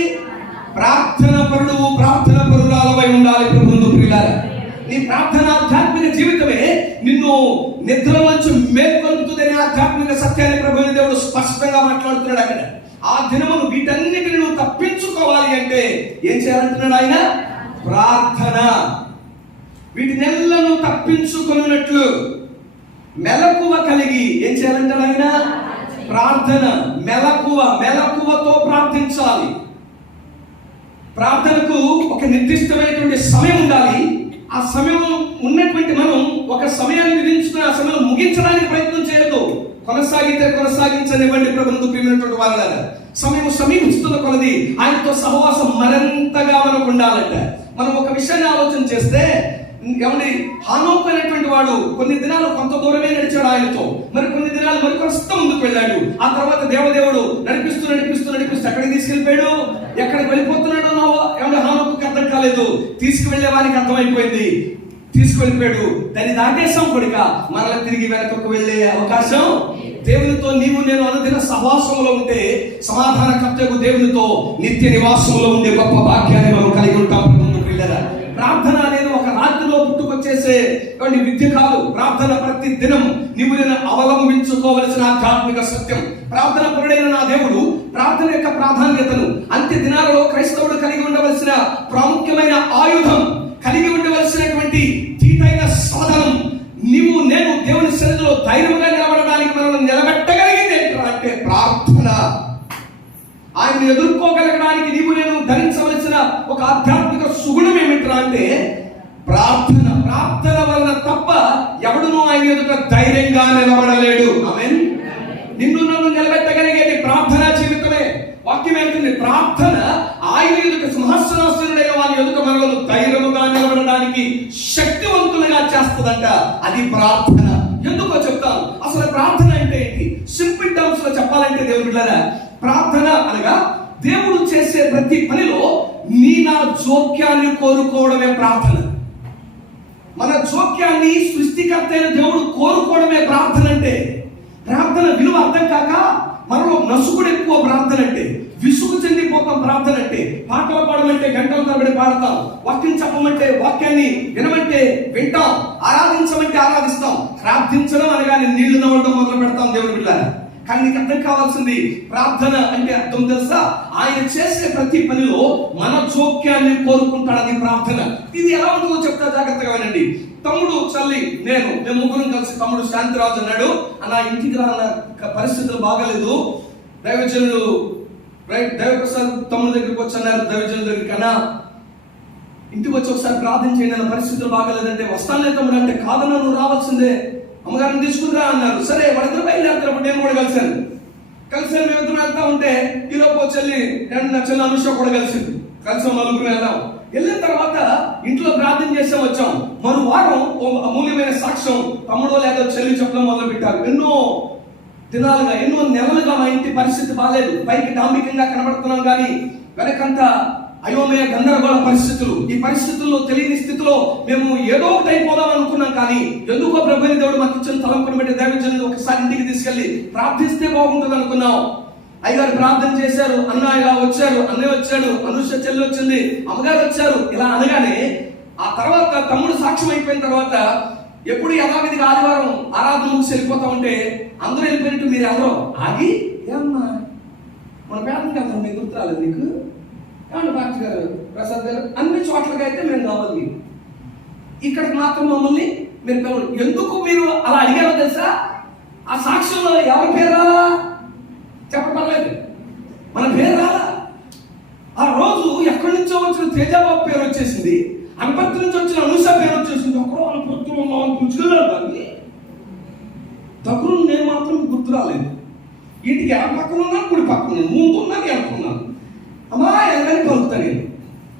ప్రార్థన పరురాలవై ఉండాలి. ప్రభువును ప్రియులారా, నీ ప్రార్థన ఆధ్యాత్మిక జీవితమే నిన్ను నిద్రలోంచి మేల్కొల్పుతుందనే ఆధ్యాత్మిక సత్యాన్ని ప్రభువుని దేవుడు స్పష్టంగా మాట్లాడుతున్నాడు అక్కడ. ఆ దినమును వీటన్నిటిని నువ్వు తప్పించుకోవాలి అంటే ఏం చేయాలంటున్నాడు ఆయన? ప్రార్థన. వీటినెల్లను తప్పించుకున్నట్లు మెలకువ కలిగి ఏం చేయాలంటాడు ఆయన? ప్రార్థన. మెలకువతో ప్రార్థించాలి. ప్రార్థనకు ఒక నిర్దిష్టమైనటువంటి సమయం ఉండాలి. ఆ సమయం ఉన్నటువంటి మనం ఒక సమయాన్ని విధించుకుని ఆ సమయం ముగించడానికి ప్రయత్నం చేయదు. కొనసాగించనివ్వండి. ప్రభువుకు ప్రియమైనటువంటి వారలారా, సమయం సమీపిస్తున్న కొలది ఆయనతో సహవాసం మరింతగా మనకు ఉండాలంట. మనం ఒక విషయాన్ని ఆలోచన చేస్తే ఏమండి, హానోకు అనేటువంటి వాడు కొన్ని దినాలు కొంత దూరమే నడిచాడు ఆయనతో, మరి కొన్ని దినాలు మరి కొంత ముందుకు వెళ్ళాడు. ఆ తర్వాత దేవదేవుడు నడిపిస్తూ ఎక్కడికి తీసుకెళ్ళిపోయాడు, ఎక్కడికి వెళ్ళిపోతున్నాడు ఏమంటే హానోకు అర్థం కాలేదు. తీసుకువెళ్లే వారికి అర్థమైపోయింది. తీసుకువెళ్ళిపోయాడు. దాన్ని దాటేసాం కొడుక, మరలా తిరిగి వెనకకు వెళ్ళే అవకాశం. దేవునితో నీవు నేను అనుదిన సహవాసంలో ఉంటే సమాధానకర్తకు దేవునితో నిత్య నివాసంలో ఉండే గొప్ప భాగ్యాన్ని మనం కలిగి ఉంటాం. ప్రార్థన అనేది ఒక రాత్రిలో పుట్టుకొచ్చేసే విద్య కాదు. ప్రార్థన ప్రతి దినం నీవు నేను అవలంబించుకోవలసిన ఆధ్యాత్మిక సత్యం. ప్రార్థన పరుడైన నా దేవుడు ప్రార్థన యొక్క ప్రాధాన్యతను అంత్య దినాలలో క్రైస్తవుడు కలిగి ఉండవలసిన ప్రాముఖ్యమైన ఆయుధం, కలిగి ఉండవలసినటువంటి తీటైన సాధనం, నీవు నేను దేవుని సన్నిధిలో ధైర్యంగా నిలబడడానికి మనల్ని నిలబెట్టగలిగింది అంటే ప్రార్థన. ఆయన్ని ఎదుర్కోగలగడానికి నీవు నేను ధరించవలసిన ఒక ఆధ్యాత్మిక సుగుణం ఏమిట్రా అంటే ప్రార్థన. ప్రార్థన వలన తప్ప ఎవడును ఆయన ఎదుట ధైర్యంగా నిలబడలేడు. ఆమేన్. నిన్ను నన్ను నిలబెట్టగలిగేది ప్రార్థనా జీవితమే. వాక్యం ఏంటంటే ప్రార్థన ఆయన ఎదుట సింహాసనాసీనుడైన వారి ఎదుట మనలను ధైర్యముగా నిలబడడానికి శక్తివంతులుగా చేస్తుందంట. అది ప్రార్థన. ఎందుకో చెప్తాను. అసలు ప్రార్థన అంటే ఏంటి? సింపుల్ టర్మ్స్ లో చెప్పాలంటే దేవుడిలారా, ప్రార్థన అనగా దేవుడు చేసే ప్రతి పనిలో నా జోక్యాన్ని కోరుకోవడమే ప్రార్థన. మన జోక్యాన్ని సృష్టికర్త అయిన దేవుడు కోరుకోవడమే ప్రార్థన. అంటే ప్రార్థన విలువ అర్థం కాక మనలో నసుకుడు ఎక్కువ. ప్రార్థన అంటే విసుగు చెందిపోతాం. ప్రార్థన అంటే పాటలు పాడమంటే గంటల తరబడి పాడతాం, వాక్యం చెప్పమంటే వాక్యాన్ని వినమంటే వింటాం, ఆరాధించమంటే ఆరాధిస్తాం. ప్రార్థించడం అనగానే నీళ్లు నవ్వడం మొదలు పెడతాం దేవుని బిడ్డలారా. కానీ నీకు అర్థం కావాల్సింది ప్రార్థన అంటే అర్థం తెలుసా? ఆయన చేసే ప్రతి పనిలో మన జోక్యాన్ని కోరుకుంటాడు. అది ప్రార్థన. ఇది ఎలా ఉంటుందో చెప్తా, జాగ్రత్తగా వినండి. తమ్ముడు చల్లి మేము ముగ్గురం కలిసి, తమ్ముడు శాంతిరాజు అన్నాడు, అలా ఇంటికి రాన్న పరిస్థితులు బాగలేదు, దైవజనులు దైవప్రసాద్ తమ్ముడు దగ్గరికి వచ్చి అన్నారు, దైవజనుల దగ్గరికి, అన్నా ఇంటికి వచ్చి ఒకసారి ప్రార్థన చేయండి, అన్న పరిస్థితులు బాగలేదంటే వస్తానే తమ్ముడు అంటే, కాదన్నా నువ్వు రావాల్సిందే, అమ్మగారిని తీసుకురా అన్నారు. సరే వాళ్ళిద్దరు బయలుదేరుతున్నప్పుడు నేను కూడా కలిశాను. మేమిద్దరం వెళ్తా ఉంటే ఈలోపు చెల్లి నా చెల్లి అనుష కూడా కలిసాం. నలుగురు వెళ్ళాం. వెళ్ళిన తర్వాత ఇంట్లో ప్రార్థన చేసే వచ్చాం. మరో వారం అమూల్యమైన సాక్ష్యం తమ్ముడో లేదో చెల్లి చెప్పడం మొదలు పెట్టారు. ఎన్నో దినాలుగా, ఎన్నో నెలలుగా మా ఇంటి పరిస్థితి బాలేదు. పైకి డాంబికంగా కనబడుతున్నాం కానీ వెనకంతా అయోమయ గందరగోళ పరిస్థితులు. ఈ పరిస్థితుల్లో తెలియని స్థితిలో మేము ఏదో ఒకటి అయిపోదాం అనుకున్నాం. కానీ ఎందుకో ప్రభుని దేవుడు మాకు ఇచ్చిన తలంపుని బట్టి దైవజనులు ఒకసారి ఇంటికి తీసుకెళ్లి ప్రార్థిస్తే బాగుంటుంది అనుకున్నాం. అయ్యగారు ప్రార్థన చేశారు, అన్న ఇలా వచ్చారు, అన్నయ్య వచ్చాడు, అనుష చెల్లి వచ్చింది, అమ్మగారు వచ్చారు. ఇలా అనగానే ఆ తర్వాత తమ్ముడు సాక్ష్యం అయిపోయిన తర్వాత ఎప్పుడు యథావిధిగా ఆదివారం ఆరాధన ముగిసి వెళ్ళిపోతా ఉంటే అందరూ వెళ్ళిపోయినట్టు మీరు ఎవరో ఆగి, ఏమన్నా మన పేదకి వెళ్తాం, మీకు గుర్తు రాలేదు నీకు? ఏమన్నా డాక్టర్ గారు, ప్రసాద్ గారు, అన్ని చోట్లకి అయితే మేము కావాలి, మీకు ఇక్కడికి మాత్రం మమ్మల్ని మీరు పిలవరు. ఎందుకు మీరు అలా అడిగారో తెలుసా? ఆ సాక్ష్యంలో ఎవరి పేరా చెప్పట్లేదు, మన పేరు రాలా. ఆ రోజు ఎక్కడి నుంచో వచ్చిన తేజాబాబు పేరు వచ్చేసింది, అనపర్తి నుంచి వచ్చిన అనుష పేరు వచ్చేసింది. ఒకరు అనపర్తిలో ఉన్నామని పుచ్చుకెళ్ళారు, కానీ దగ్గర నేను మాత్రం గుర్తు రాలేదు. ఇంటికి ఆ పక్కన ఉన్నాను, కుడి పక్కన ఉన్నాను, ముందు ఉన్నాను, అనుకున్నాను. అమ్మా ఎనగానే పలుకుతాను నేను,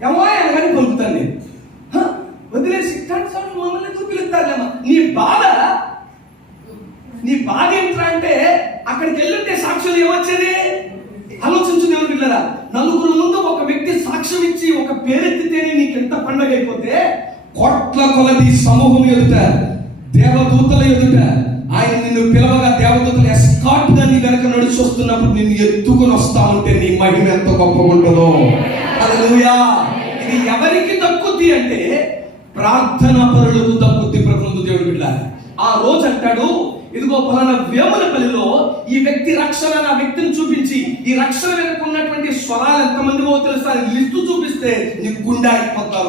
అమ్మా ఎనగానే పలుకుతాను నేను. వదిలేసి మమ్మల్ని ఎందుకు పిలుస్తారేమ్మా? నీ బాధ ఏంట్రా అంటే అక్కడికి వెళ్ళుంటే సాక్ష్యం ఏమొచ్చేది? ఆలోచించు దేవుని బిడ్డలారా. నలుగురు ముందు ఒక వ్యక్తి సాక్ష్యం ఇచ్చి ఒక పేరెత్తితేనే నీకు ఎంత పండగ అయిపోతే, కోట్ల కొలది సమూహం ఎదుట, దేవదూతల ఎదుట ఆయన నిన్ను పిలవగా దేవదూతలు ఎస్కాట్ గా నీ వెనక నడిచి వస్తున్నప్పుడు నిన్ను ఎత్తుకుని వస్తా ఉంటే నీ మహిమ ఎంత గొప్పగా ఉంటుందో. హల్లెలూయా. ఇది ఎవరికి దక్కుద్ది అంటే ప్రార్థన పరులకు దక్కుద్ది ప్రభువుకు దేవుని బిడ్డలారా. ఆ రోజు అంటాడు, ఇదిగో ఫలానా వేములపల్లిలో ఈ వ్యక్తి రక్షణ, ఆ వ్యక్తిని చూపించి ఈ రక్షణ వెనుక ఉన్నటువంటి స్వరాలు ఎంతమందివో తెలుసా లిస్టు చూపిస్తే నీ గుండె ఆగిపోతా.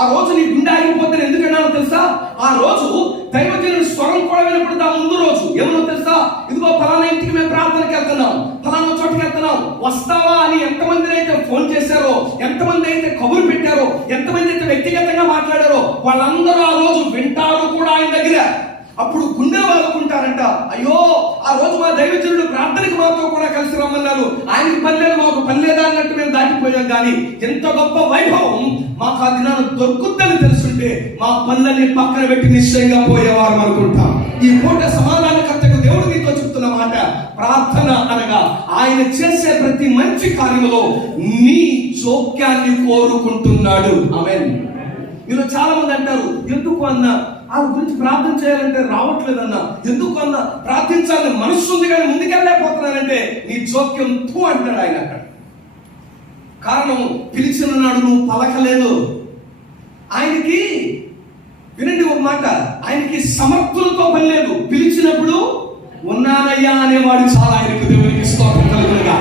ఆ రోజు నీ గుండె ఆగిపోతే ఎందుకన్నానో తెలుసా? ఆ రోజు దైవజనుడి స్వరం కూడా వినపడతా. ముందు రోజు ఏమన్నా తెలుసా? ఇదిగో ఫలానా ఇంటికి మేము ప్రార్థనకి వెళ్తున్నాం, ఫలానా చోటుకి వెళ్తున్నాం, వస్తావా అని ఎంతమంది అయితే ఫోన్ చేశారో, ఎంతమంది అయితే కబురు పెట్టారో, ఎంతమంది అయితే వ్యక్తిగతంగా మాట్లాడారో వాళ్ళందరూ ఆ రోజు వింటారు కూడా ఆయన దగ్గర. అప్పుడు గుండె వాళ్ళకుంటారంట, అయ్యో ఆ రోజు మా దైవజనుడు ప్రార్థనకి మాతో కూడా కలిసి రమ్మన్నారు, ఆయనకి పనిలేదు మాకు పనిలేదా అన్నట్టు మేము దాటిపోయాం. కానీ ఎంత గొప్ప వైభవం మాకు ఆ దినాన్ని దొరుకుద్దని తెలుసుంటే మా పనులన్నీ పక్కన పెట్టి నిశ్చయంగా పోయేవారు అనుకుంటాం. ఈ పూట సమాధానకర్తకు దేవుడు మీతో చెప్తున్న మాట, ప్రార్థన అనగా ఆయన చేసే ప్రతి మంచి కార్యములో నీ జోక్యాన్ని కోరుకుంటున్నాడు. ఆమేన్. మీరు చాలా మంది అంటారు, ఎందుకు అన్న ఆ గురించి ప్రార్థన చేయాలంటే రావట్లేదన్నా, ఎందుకు అన్న ప్రార్థించాలని మనస్సు ఉంది కానీ ముందుకెళ్ళలేకపోతున్నానంటే నీ జోక్యం తూ అంటాడు ఆయన. అక్కడ కారణం, పిలిచిన నాడు నువ్వు పలకలేదు. ఆయనకి వినండి ఒక మాట, ఆయనకి సమర్థులతో పని లేదు. పిలిచినప్పుడు ఉన్నానయ్యా అనేవాడు చాలా. ఆయనకు దేవునికి స్తోత్రం కలుగునుగా.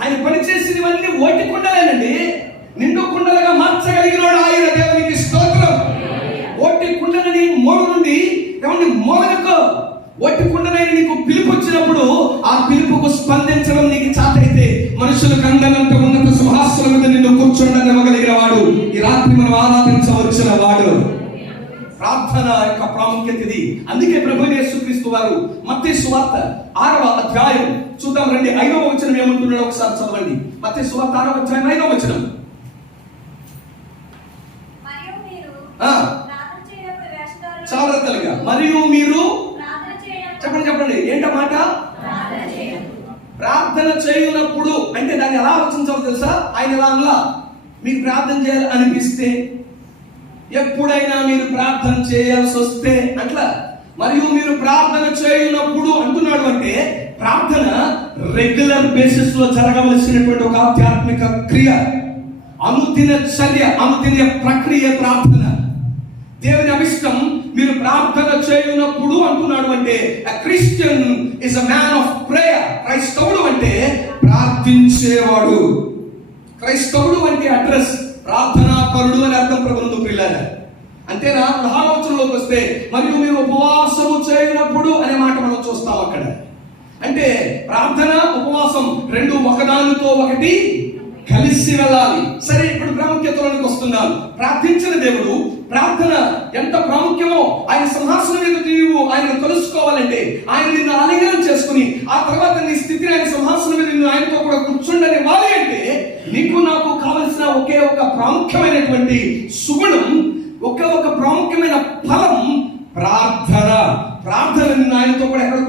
ఆయన పనిచేసినవన్నీ ఓటి కుండలేనండి, నిండు కుండలుగా మార్చగలిగినాడు ఆయన. దేవునికి స్తోత్రం. ఓటి కుండలని మూల నుండి ఏమండి మూలకు ఓటి కుండనైనా నీకు పిలుపు వచ్చినప్పుడు ఆ పిలుపుకు స్పందించడం నీకు చేతైతే మనుషులకు అందనంత ఉన్నత సింహాసనం మీద నిన్ను కూర్చోండనివ్వగలిగిన వాడు ఈ రాత్రి మనం ఆరాధించవలసిన వాడు. ప్రార్థన యొక్క ప్రాముఖ్యత ఇది. అందుకే ప్రభువైన యేసుక్రీస్తు వారు మత్తయి సువార్త 6వ అధ్యాయం చూద్దాం రండి. 5వ వచనం ఏమంటున్నాడో ఒకసారి చదవండి. మత్తయి సువార్త 6వ అధ్యాయం 5వ వచనం. జాగ్రత్తలుగా మరియు మీరు చెప్పండి ఏంటో మాట, ప్రార్థన చేయునప్పుడు అంటే దాన్ని ఎలా ఆలోచించాలో తెలుసా? ఆయన ఎలా అనలా, మీకు ప్రార్థన చేయాలి అనిపిస్తే, ఎప్పుడైనా మీరు ప్రార్థన చేయాల్సి వస్తే అట్లా. మరియు మీరు ప్రార్థన చేయునప్పుడు అంటున్నాడు అంటే ప్రార్థన రెగ్యులర్ బేసిస్ లో జరగవలసినటువంటి ఒక ఆధ్యాత్మిక క్రియ, అనుదిన చర్య, అనుదిన ప్రక్రియ ప్రార్థన. దేవుని అభిష్టం మీరు ప్రార్థన చేయునప్పుడు అంటున్నాడు అంటే Christian is a man of prayer. క్రైస్తవుడు అంటే ప్రార్థించేవాడు. క్రైస్తవుడు అంటే అడ్రస్ ప్రార్థనా పరుడు అని అర్థం ప్రభువుకు ప్రియులారా. అంతేనా? 6వ వచనంలోకి వస్తే మరియు మీరు ఉపవాసము చేయనప్పుడు అనే మాట మనం చూస్తాం అక్కడ. అంటే ప్రార్థన ఉపవాసం రెండు ఒకదానితో ఒకటి కలిసి వెళ్ళాలి. సరే, ఇప్పుడు ప్రాముఖ్యతలోనికి వస్తున్నాను. ప్రార్థించిన దేవుడు ప్రార్థన ఎంత ప్రాముఖ్యమో ఆయన సింహాసనం మీద నీవు ఆయన కలుసుకోవాలంటే ఆయన నిన్ను ఆలింగనం చేసుకుని ఆ తర్వాత నీ స్థితిని ఆయన సింహాసనం మీద నిన్ను ఆయనతో కూడా కూర్చుండని వాలి అంటే నీకు నాకు కావలసిన ఒకే ఒక ప్రాముఖ్యమైనటువంటి సుగుణం, ఒకే ఒక ప్రాముఖ్యమైన ఫలం ప్రార్థన. ప్రార్థన నిన్ను ఆయనతో కూడా ఎక్కడ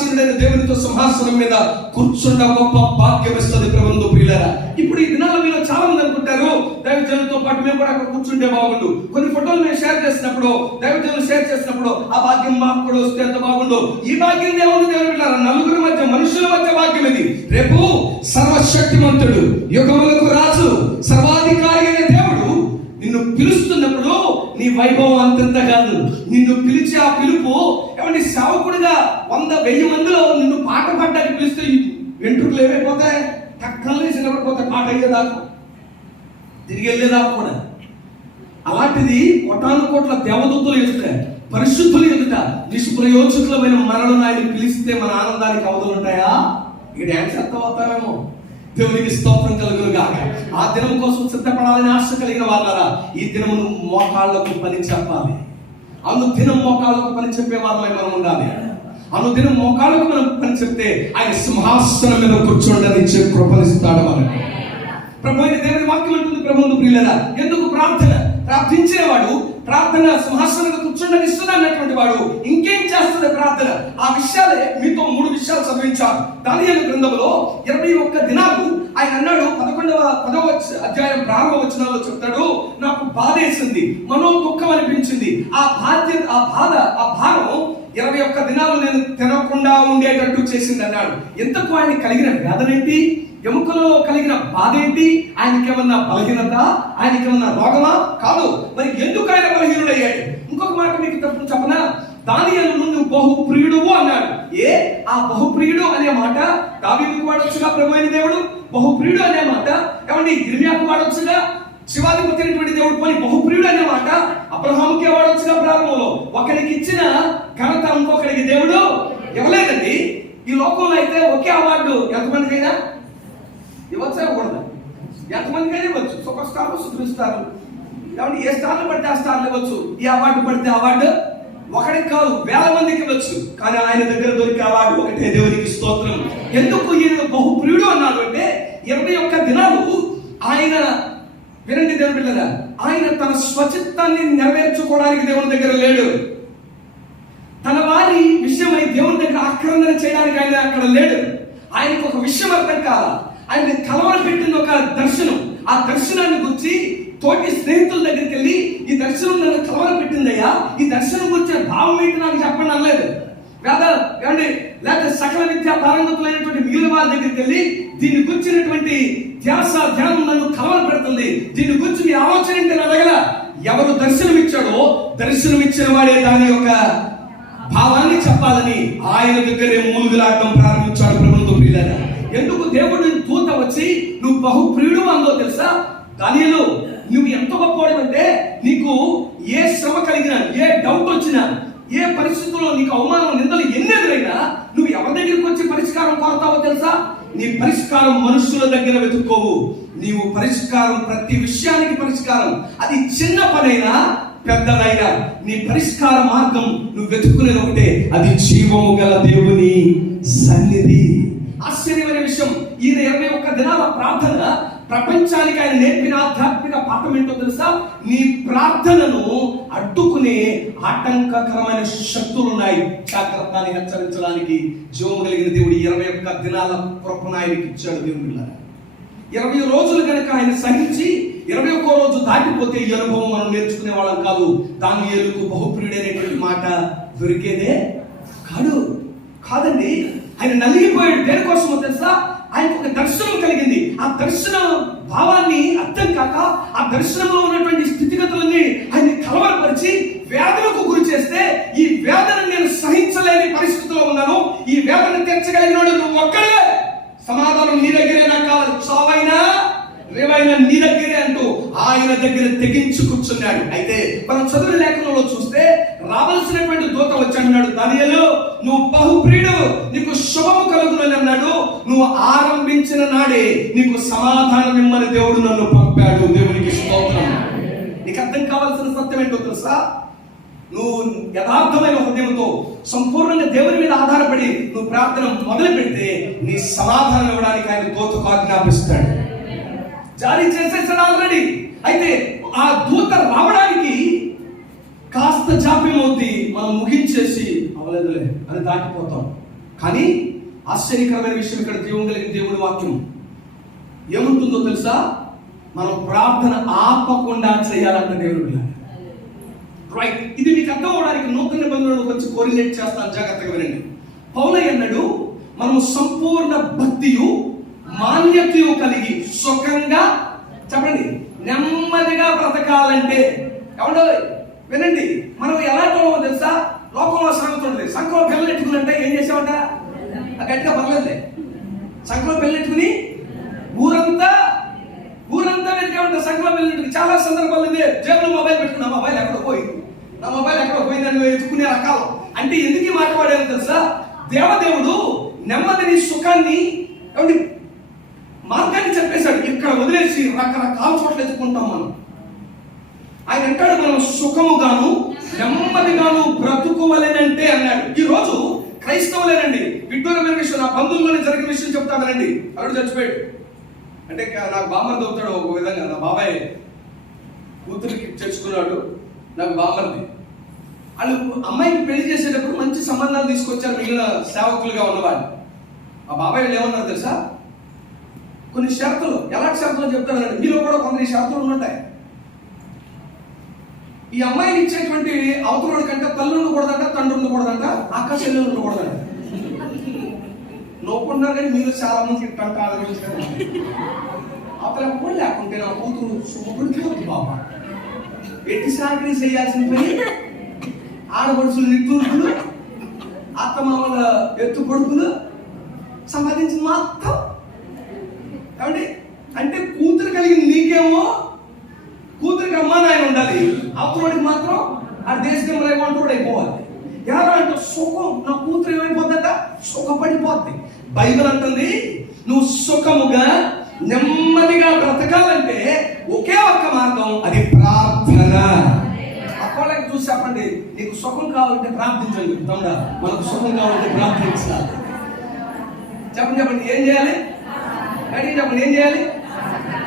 కృపాసీనుడైన దేవునితో సింహాసనం మీద కూర్చుండ గొప్ప భాగ్యం ఇస్తుంది ప్రభువునందు ప్రియులారా. ఇప్పుడు ఈ దినాల్లో మీలో చాలా మంది అనుకుంటారు, దైవజనులతో పాటు మేము కూడా అక్కడ కూర్చుంటే బాగుండు. కొన్ని ఫోటోలు మేము షేర్ చేసినప్పుడు, దైవజనులు షేర్ చేసినప్పుడు ఆ భాగ్యం మాకు కూడా వస్తే ఎంత బాగుండు. ఈ భాగ్యం దేవుని దేవుని బిడ్డలారా, నలుగురి మధ్య, మనుషుల మధ్య భాగ్యం ఇది. రేపు సర్వశక్తిమంతుడు, యుగములకు రాజు, సర్వాధికారి అయిన దేవుడు నిన్ను పిలుస్తున్నప్పుడు నీ వైభవం అంతంత కాదు. నిన్ను పిలిచి ఆ పిలుపు ఏమంటే సేవకుడిగా 100,000 మందిలో నిన్ను పాట పాడడానికి పిలిస్తే వెంట్రుకలు ఏమైపోతాయి, టక్కలు వేసి నిలబడిపోతాయి పాట అయ్యేదాకా, తిరిగి వెళ్ళేదాకా కూడా. అలాంటిది కోటాను కోట్ల దేవదూతలు ఎదుట, పరిశుద్ధులు ఎదుట నిష్ప్రయోజకులమైన మనలను ఆయన పిలిస్తే మన ఆనందానికి అవధులు ఉంటాయా? ఇక డ్యాన్స్ ఎంత అవుతారేమో. దేవునికి స్తోత్రం కలుగును గాక. ఆ దినం కోసం సిద్ధపడాలని ఆశ కలిగిన వాళ్ళరా, ఈ దినమును మోకాళ్ళకు పని చెప్పాలి. అనుదినం మోకాళ్ళకు పని చెప్పే వాళ్ళమై మనం ఉండాలి. అనుదినం మోకాళ్ళకు మనం పని చెప్తే ఆయన సింహాసనం మీద కూర్చోండి కృపనిస్తాడు మనకు. ప్రభు అయిన దేవుని వాక్యం అంటుంది, ప్రభువును ప్రియులారా, ఎందుకు ప్రార్థన? ప్రార్థించేవాడు ప్రార్థన సింహాసనంగా కూర్చోండి ఇస్తుంది అన్నటువంటి వాడు ఇంకేం చేస్తుంది ప్రార్థన? ఆ విషయాలే మీతో 3 విషయాలు చదివించారు. దానియేలు గ్రంథంలో 21 దినాలు ఆయన అన్నాడు. 10వ అధ్యాయం ప్రారంభ వచనాల్లో చెప్తాడు, నాకు బాధేసింది, మనో దుఃఖం అనిపించింది. ఆ భారం 21 దినాలు నేను తినకుండా ఉండేటట్టు చేసింది అన్నాడు. ఎంతకు ఆయన కలిగిన వేదనేంటి? ఎముకలలో కలిగిన బాధ ఏంటి? ఆయనకేమన్నా బలహీనత? ఆయనకేమన్నా రోగమా? కాదు. మరి ఎందుకు ఆయన బలహీనుడయ్యాడు? ఇంకొక మాట మీకు చెప్పనా, దానియేలు నువ్వు బహుప్రియుడు అన్నాడు. ఆ బహుప్రియుడు అనే మాట దావీదుకు వాడొచ్చుగా ప్రభు అయిన దేవుడు? బహుప్రియుడు అనే మాట ఏమండి ఇర్మీయాకు వాడొచ్చుగా? శివాధిపతి అయినటువంటి దేవుడు పోయి బహుప్రియుడు అనే మాట అబ్రహాముకే వాడొచ్చుగా? ప్రారంభంలో ఒకరికి ఇచ్చిన ఘనత ఇంకొకరికి దేవుడు ఇవ్వలేదండి. ఈ లోకంలో అయితే ఒకే అవార్డు ఎంతమందికైనా ఇవ్వచ్చు, ఇవ్వకూడదు. ఎంతమందికైనా ఇవ్వచ్చు. సూపర్ స్టార్లు, సూపర్ స్టార్లు, కాబట్టి ఏ స్టార్లు పడితే ఆ స్టార్లు ఇవ్వచ్చు. ఈ అవార్డు పడితే అవార్డు ఒకరికి కాదు, 1000 మందికి ఇవ్వచ్చు. కానీ ఆయన దగ్గర దొరికే అవార్డు ఒకటే. దేవునికి స్తోత్రం. ఎందుకు ఈయన బహుప్రియుడు అన్నాడు అంటే 21 దినాలు ఆయన, వినండి దేవుని బిడ్డలారా, ఆయన తన స్వచిత్తాన్ని నెరవేర్చుకోవడానికి దేవుని దగ్గర లేడు. తన వారి విషయమై దేవుని దగ్గర ఆక్రమణ చేయడానికి ఆయన అక్కడ లేడు. ఆయనకు ఒక విషయం అర్థం కాల. ఆయన కలవర పెట్టింది ఒక దర్శనం. ఆ దర్శనాన్ని గురించి తోటి స్నేహితుల దగ్గరికి వెళ్ళి, ఈ దర్శనం నన్ను కలవర పెట్టిందయ్యా, ఈ దర్శనం గురించి భావం ఏంటి నాకు చెప్పండి అనలేదు. లేక సకల విద్యా పారంగతులైనటువంటి మిగిలిన వారి దగ్గరికి వెళ్ళి, దీని గురించినటువంటి ధ్యానం నన్ను కలవర పెడుతుంది, దీని గురించి మీ ఆలోచన ఏంటి అని అడగల. ఎవరు దర్శనం ఇచ్చాడో దర్శనం ఇచ్చిన వాడే దాని యొక్క భావాన్ని చెప్పాలని ఆయన దగ్గరే మూలుగులాడటం ప్రారంభించాడు. ప్రభువుతో ప్రియులారా, ఎందుకు దేవుడు దూత వచ్చి నువ్వు బహుప్రియుడు అందో తెలుసా? దానియేలు, నువ్వు ఎంత గొప్పవాడంటే నీకు ఏ శ్రమ కలిగినా, ఏ డౌట్ వచ్చినా, ఏ పరిస్థితుల్లో నీకు అవమానం, నిందలు ఎన్ని ఎదురైనా నువ్వు ఎవరి దగ్గరికి వచ్చి పరిష్కారం కోరుతావో తెలుసా? నీ పరిష్కారం మనుషుల దగ్గర వెతుక్కోవు. నీవు పరిష్కారం, ప్రతి విషయానికి పరిష్కారం, అది చిన్న పనైనా పెద్దదైనా నీ పరిష్కార మార్గం నువ్వు వెతుక్కునేది ఒకటే, అది జీవము గల దేవుని సన్నిధి. ఆశ్చర్యమైన విషయం, ఈయన 21 దినాల ప్రార్థన ప్రపంచానికి ఆయన నేర్పిన ఆధ్యాత్మిక పాఠం ఏంటో తెలుసా? నీ ప్రార్థనను అడ్డుకునే ఆటంకకరమైన శక్తులు ఉన్నాయి. జాగ్రత్తని హెచ్చరించడానికి జీవము కలిగిన దేవుడు 21 దినాల కృపను ఆయనకి ఇచ్చాడు. దేవుడు 20 రోజులు కనుక ఆయన సహించి 21వ రోజు దాటిపోతే ఈ అనుభవం మనం నేర్చుకునే వాళ్ళం కాదు. దానియేలుకు బహుప్రియుడైనటువంటి మాట దొరికేదే కాదండి. ఆయన నలిగిపోయాడు. దేనికోసమో తెలుసా? ఆయనకు ఒక దర్శనం కలిగింది. ఆ దర్శన భావాన్ని అర్థం కాక ఆ దర్శనంలో ఉన్నటువంటి స్థితిగతులన్నీ ఆయన కలవరపరిచి వేదనకు గురి చేస్తే, ఈ వేదన నేను సహించలేని పరిస్థితిలో ఉన్నాను, ఈ వేదన తీర్చగలిగినాడు నువ్వు ఒక్కడే, సమాధానం నీ దగ్గరే, నాకు కావాలి, చావైనా రేవైనా నీ దగ్గరే అంటూ ఆయన దగ్గర తెగించి కూర్చున్నాడు. అయితే మనం చదువు లేఖనంలో చూస్తే రావాల్సినటువంటి దూత వచ్చి అన్నాడు, దానియేలు నువ్వు బహుప్రియుడు, నీకు శుభము కలుగునని అన్నాడు. నువ్వు ఆరంభించిన నాడే నీకు సమాధానం ఇమ్మని దేవుడు నన్ను పంపాడు. దేవునికి స్తోత్రం. నీకు అర్థం కావాల్సిన సత్యం ఏంటో తెలుసా? నువ్వు యథార్థమైన హృదయంతో సంపూర్ణంగా దేవుని మీద ఆధారపడి నువ్వు ప్రార్థన మొదలు పెడితే నీ సమాధానం ఇవ్వడానికి ఆయన దూతకు ఆజ్ఞాపిస్తాడు. జారీ చేసేసాడు ఆల్రెడీ. అయితే ఆ దూత రావడానికి కాస్త జాప్యం అవుద్ది. మనం ముగించేసి అవలేదులే అని దాటిపోతాం. కానీ ఆశ్చర్యకరమైన విషయం ఇక్కడ జీవం కలిగిన దేవుడి వాక్యం ఏముంటుందో తెలుసా? మనం ప్రార్థన ఆపకుండా చేయాలంట దేవుడు. రైట్, ఇది మీకు అర్థం అవడానికి నూతన నిబంధనలు వచ్చి కోరిలేట్ చేస్తాను, జాగ్రత్తగా వినండి. పౌలయ్య అన్నాడు, మనము సంపూర్ణ భక్తియు మాన్యతయు కలిగి సుఖంగా, చెప్పండి, నెమ్మదిగా బ్రతకాలంటే. ఎవడో వినండి, మనం ఎలాంటి వాళ్ళమో తెలుసా? లోకంలో సామెత ఉంటుంది, సంఖలో పిల్లలు ఎట్టుకున్నంటే ఏం చేసామంట? గట్టిగా పర్లేదులే, సంఖలో పిల్లెట్టుకుని ఊరంతా వెతికామంట. సంఖలో పిల్లెట్టుకుని చాలా సందర్భాలు ఇదే, జేబులో మొబైల్ పెట్టుకుని నా మొబైల్ ఎక్కడో పోయిందని ఎత్తుకునే రకాలు. అంటే ఎందుకు మాట్లాడాను తెలుసా? దేవదేవుడు నెమ్మదిని సుఖాన్ని ఏమండి మార్గాన్ని చెప్పేశాడు. ఇక్కడ వదిలేసి రకరకాల చోట్ల ఎత్తుకుంటాం మనం. ఆయన అంటాడు, మనం సుఖముగాను నెమ్మదిగాను బ్రతుకోవాలనంటే అన్నాడు. ఈ రోజు క్రైస్తవులేనండి, విడ్డూరమైన విషయం, నా బంధువుల్లోనే జరిగిన విషయం చెప్తానండి. అల్లుడు చచ్చిపోయాడు అంటే నాకు బామ్మర్ది అవుతాడు ఒక విధంగా. నా బాబాయ్ కూతురికి తెచ్చుకున్నాడు, నాకు బామ్మర్ది. వాళ్ళు అమ్మాయికి పెళ్లి చేసేటప్పుడు మంచి సంబంధాలు తీసుకొచ్చారు మిగిలిన సేవకులుగా ఉన్నవాళ్ళు. ఆ బాబాయ్ ఏమన్నారు తెలుసా? కొన్ని షరతులు, ఎలాంటి షరతులు చెప్తానండి, మీలో కూడా కొన్ని షరతులు ఉంటాయి. ఈ అమ్మాయిని ఇచ్చేటువంటి అవతరుడి కంటే తల్లి ఉండకూడదంట, తండ్రి ఉండకూడదంట, అక్క చెల్లెలు ఉండకూడదంట. నోకుంటున్నారు కానీ మీరు చాలా మంది ఇట్టంట ఆలోచించారు. అతను కూడా లేకుంటే నా కూతురు సుముఖుడికి అవుతుంది బాబా. ఎట్టి సాకరీ చేయాల్సిన పని ఆడపడుచులు నిట్టూర్పులు, అత్తమామల ఎత్తు కొడుకులు సంపాదించిన మొత్తం. కాబట్టి అంటే కూతురు కలిగింది నీకేమో, కూతురికి అమ్మా నాయన ఉండాలి, అవతరుడికి మాత్రం ఆ దేశం రేవంటుడు అయిపోవాలి. ఎలా అంటే సుఖం, నా కూతురు ఏమైపోద్దట? సుఖపడిపోద్ది. బైబిల్ అంటుంది, నువ్వు సుఖముగా నెమ్మదిగా బ్రతకాలంటే ఒకే ఒక్క మార్గం, అది ప్రార్థన. అక్కడికి చూసి చెప్పండి, నీకు సుఖం కావాలంటే ప్రార్థించండి. తమ్ముడా, మనకు సుఖం కావాలంటే ప్రార్థించాలి. చెప్పండి ఏం చేయాలి? చెప్పండి ఏం చేయాలి?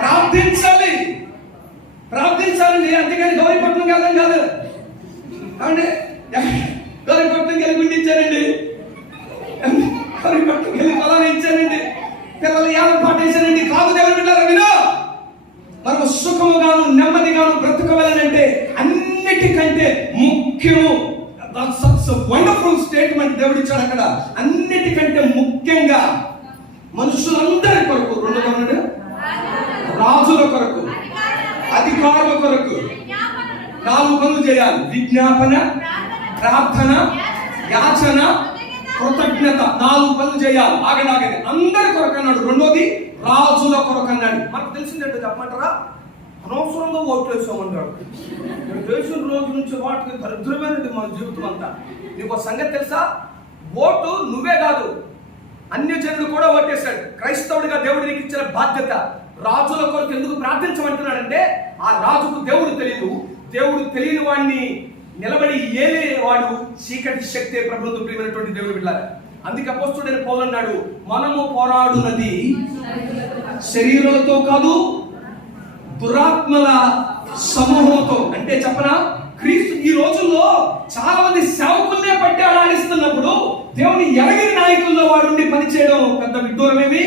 ప్రార్థించాలి. అంతేగాని గౌరీపట్నం వెళ్ళడం కాదు. అంటే గౌరీపట్నం వెళ్ళి గుండి ఇచ్చారండి, గౌరీపట్నం వెళ్ళి పొలాన్ని ఇచ్చారండి, పిల్లలు ఏళ్ళ పాట వేసారండి. కాదు దేవుని బిడ్డలారా, విను. మనము సుఖముగాను నెమ్మదిగాను బ్రతకవాలంటే అన్నిటికంటే ముఖ్యము, వండర్ఫుల్ స్టేట్మెంట్ దేవుడు ఇచ్చాడు అక్కడ. అన్నిటికంటే ముఖ్యంగా మనుషులందరి కొరకు, రెండో రాజుల కొరకు, అధికారుల కొరకు 4 పనులు చేయాలి. విజ్ఞాపన, ప్రార్థన, యాచన, కృతజ్ఞత. 4 పనులు చేయాలి. ఆగండి, అందరి కొరకు అన్నాడు. రెండోది రాజుల కొరకు అన్నాడు. మనకు తెలిసిందంటే చెప్పమంటారా? అనవసరంగా ఓట్లు వేసామంటాడు. వేసిన రోజు నుంచి వాటికి దరిద్రమైనది మన జీవితం అంతా. నీకు సంగతి తెలుసా? ఓటు నువ్వే కాదు, అన్య జనులు కూడా ఓటేశాడు. క్రైస్తవుడిగా దేవుడు నీకు ఇచ్చిన బాధ్యత. రాజుల కొరకు ఎందుకు ప్రార్థించమంటున్నాడంటే, ఆ రాజుకు దేవుడు తెలియదు. దేవుడు తెలియని వాడిని నిలబడి ఏలేవాడు చీకటి శక్తి ప్రభుత్వం ప్రియమైనటువంటి దేవుడు బిడ్డలారా. అందుకే అపోస్తలుడైన పౌలు అన్నాడు, మనము పోరాడునది శరీరాలతో కాదు, దురాత్మల సమూహంతో. అంటే చెప్పనా, క్రీస్తు ఈ రోజుల్లో చాలా మంది సేవకుల్నే పట్టి ఆడిస్తున్నప్పుడు దేవుని ఎరగని నాయకుల్లో వాడు ఉండి పనిచేయడం పెద్ద విడ్డూరమేమి.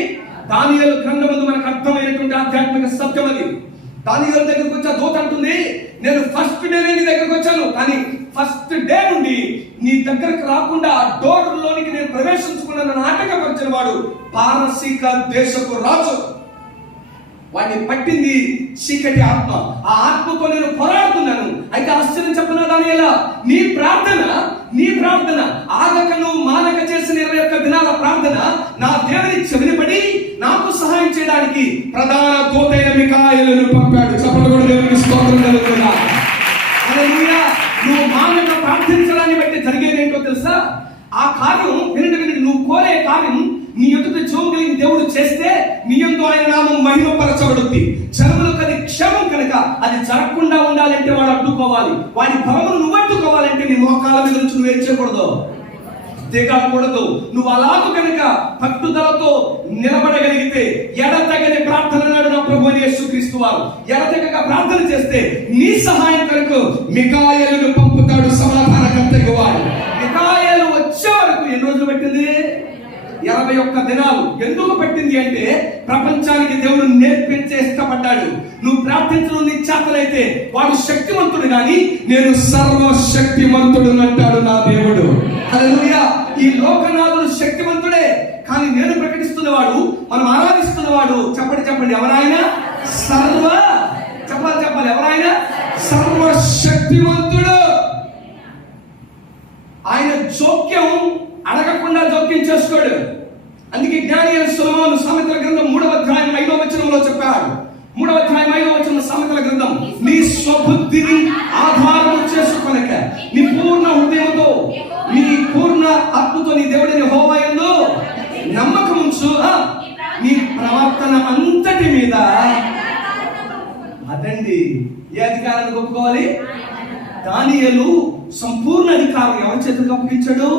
దానియేలు గ్రంథమందు మనకు అర్థమైనటువంటి ఆధ్యాత్మిక సత్యం అది. దానియేలు దగ్గరకు వచ్చి దూత అంటుంది, నేను ఫస్ట్ డే నీ దగ్గరకు వచ్చాను, కానీ ఫస్ట్ డే నుండి నీ దగ్గరకు రాకుండా ఆ డోర్ లోనికి నేను ప్రవేశించుకున్న నాటకపరిచిన వాడు పారసీక దేశపు రాజు. వాడిని పట్టింది చీకటి ఆత్మ. ఆ ఆత్మతో నేను పోరాడుతున్నాను. అయితే ఆశ్చర్యం చెప్పనా దానియేలా, నీ ప్రార్థన ఆగక నువ్వు మానక చేసిన 21 దినాల ప్రార్థన నా దేవుని చెవినిపడి నాకు సహాయం చేయడానికి ప్రధాన దూతైన మిఖాయేలును పంపాడు. చెప్పండి కూడా దేవునికి స్తోత్రం కలుగుతుందా. హల్లెలూయా. నువ్వు మానక ప్రార్థించడాన్ని బట్టి జరిగేది ఏంటో తెలుసా? ఆ కార్యం వినండి, నువ్వు కోరే కార్యం నీ ఎదుట జీవం కలిగిన దేవుడు చేస్తే నీ యందు ఆయన నామం మహిమపరచబడుద్ది. జనములకు అది క్షేమం కనుక అది జరగకుండా ఉండాలంటే వాడు అడ్డుకోవాలి. వాడి బలమును నువ్వు అడ్డుకోవాలంటే నీ మోకాళ్ళ మీద నుంచి నువ్వు ఏం చేయకూడదు, దిగకూడదు. నువ్వు అలాగూ కనుక పట్టుదలతో నిలబడగలిగితే ఎడతెగని ప్రార్థన నాడు నా ప్రభువైన యేసుక్రీస్తు వారు ఎడతెగక ప్రార్థన చేస్తే నీ సహాయం కొరకు మిఖాయేలును పంపుతాడు, సమాధానకర్తగా వాడు. మిఖాయేలు వచ్చే వరకు ఎన్ని రోజులు పట్టింది? 61 దినాలు ఎందుకు పట్టింది అంటే ప్రపంచానికి దేవుడు నేర్పించే ఇష్టపడ్డాడు. నువ్వు ప్రార్థించడం నీ చేతనైతే వాడు శక్తివంతుడు గాని నేను సర్వశక్తిమంతుడు అంటాడు నా దేవుడు. హల్లెలూయా. ఈ లోకనాథుడు శక్తివంతుడే కానీ నేను ప్రకటిస్తున్నవాడు, మనం ఆరాధిస్తున్నవాడు చెప్పండి ఎవరాయన? చెప్పాలి ఎవరాయన? సర్వశక్తివంతుడు. ఆయన జోక్యం అడగకుండా జోక్యం చేసుకోడు. అందుకే జ్ఞాని అయిన సొలొమోను సామెతల గ్రంథం 3వ అధ్యాయం 5వ వచనంలో చెప్పాడు. 3వ అధ్యాయం 5వ వచనం సామెతల గ్రంథం, నీ స్వబుద్ధిని ఆధారం చేసుకొనక నీ పూర్ణ హృదయంతో నీ పూర్ణ ఆత్మతో నీ దేవుడిని యెహోవా యందు నమ్మకం ఉంచు, నీ ప్రవర్తన అంతటి మీద అదండి. ఏ అధికారాన్ని ఒప్పుకోవాలి? దానియేలు సంపూర్ణ అధికారం ఎవరి చేతికి అప్పగించాడు?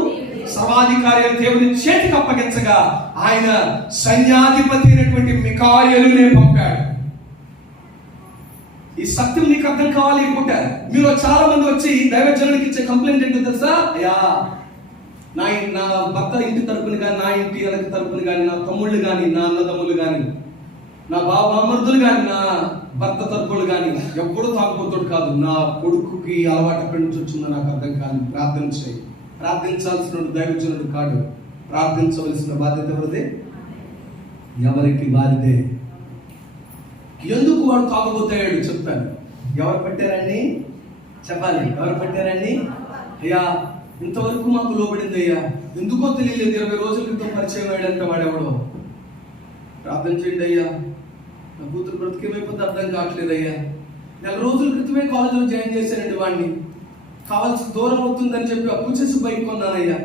సర్వాధికారి దేవుని చేతికి అప్పగించగా ఆయన సైన్యాధిపతి అయినటువంటి మికాయేలునే పంపాడు. ఈ సత్యం నీకు అర్థం కావాలి. పూట మీరు చాలా మంది వచ్చి దైవజనునికి ఇచ్చే కంప్లైంట్ ఏంటో తెలుసా? అయ్యా నా భర్త ఇంటి తరపున కానీ, నా ఇంటి వెనక తరపున కానీ, నా తమ్ముళ్ళు కానీ, నా అన్నదమ్ములు కానీ, నా బామర్దులు కానీ, నా భర్త తరపులు కానీ ఎప్పుడు తాగుపోతాడు కాదు. నా కొడుకుకి అలవాటు ఎక్కడి నుంచి వచ్చిందో నాకు అర్థం కాదు. ప్రార్థన చేయి. ప్రార్థించాల్సిన దైవజనుడు కాడు. ప్రార్థించవలసిన బాధ్యత ఎవరిదే? ఎవరికి వారిదే. ఎందుకు వాడు తాగబోతాడు చెప్తాను. ఎవరు పెట్టారండి? చెప్పాలి. ఎవరు పెట్టారండి? అయ్యా ఇంతవరకు మాకు లోబడింది అయ్యా, ఎందుకో తెలియలేదు, 20 రోజుల క్రితం పరిచయం అయ్యాడంటే వాడెవడో. ప్రార్థన చేయండి అయ్యా, నా కూతురు బ్రతికేమైపోతే అర్థం కావట్లేదు అయ్యా, 4 రోజుల క్రితమే కాలేజీలో జాయిన్ చేశానండి వాడిని, కావాల్సిన దూరం అవుతుందని చెప్పి అప్పు చేసి బైక్ కొన్నానయ్యా,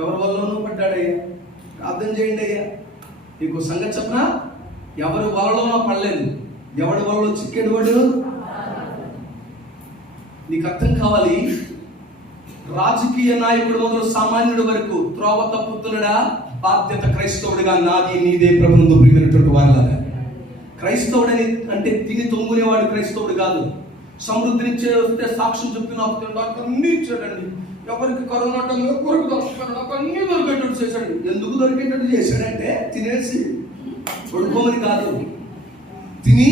ఎవరి వల్లనో పడ్డాడయ్యా. ప్రార్థన చేయండి అయ్యా. నీకు సంగతి చెప్పనా? ఎవరి వలలోనో పడలేదు, ఎవడి వలలో చిక్కేడు వాడు. నీకు అర్థం కావాలి. రాజకీయ నాయకుడు మొదలు సామాన్యుడి వరకు త్రోవ తప్పుతున్నాడా? బాధ్యత క్రైస్తవుడిగా నాది నీదే ప్రభువుతో ప్రియమైనటువంటి వారలారా. క్రైస్తవుడని అంటే తిని తొంగునేవాడు క్రైస్తవుడు కాదు. సమృద్ధినిచ్చే వస్తే సాక్ష్యం చెప్పి నాకు అన్ని ఇచ్చాడండి, ఎవరికి కరోనా కొరకు దొరుకుతాడు, నాకు అన్ని దొరికేటట్టు చేశాడు. ఎందుకు దొరికేటట్టు చేశాడంటే తినేసి పడుకోమని కాదు, తిని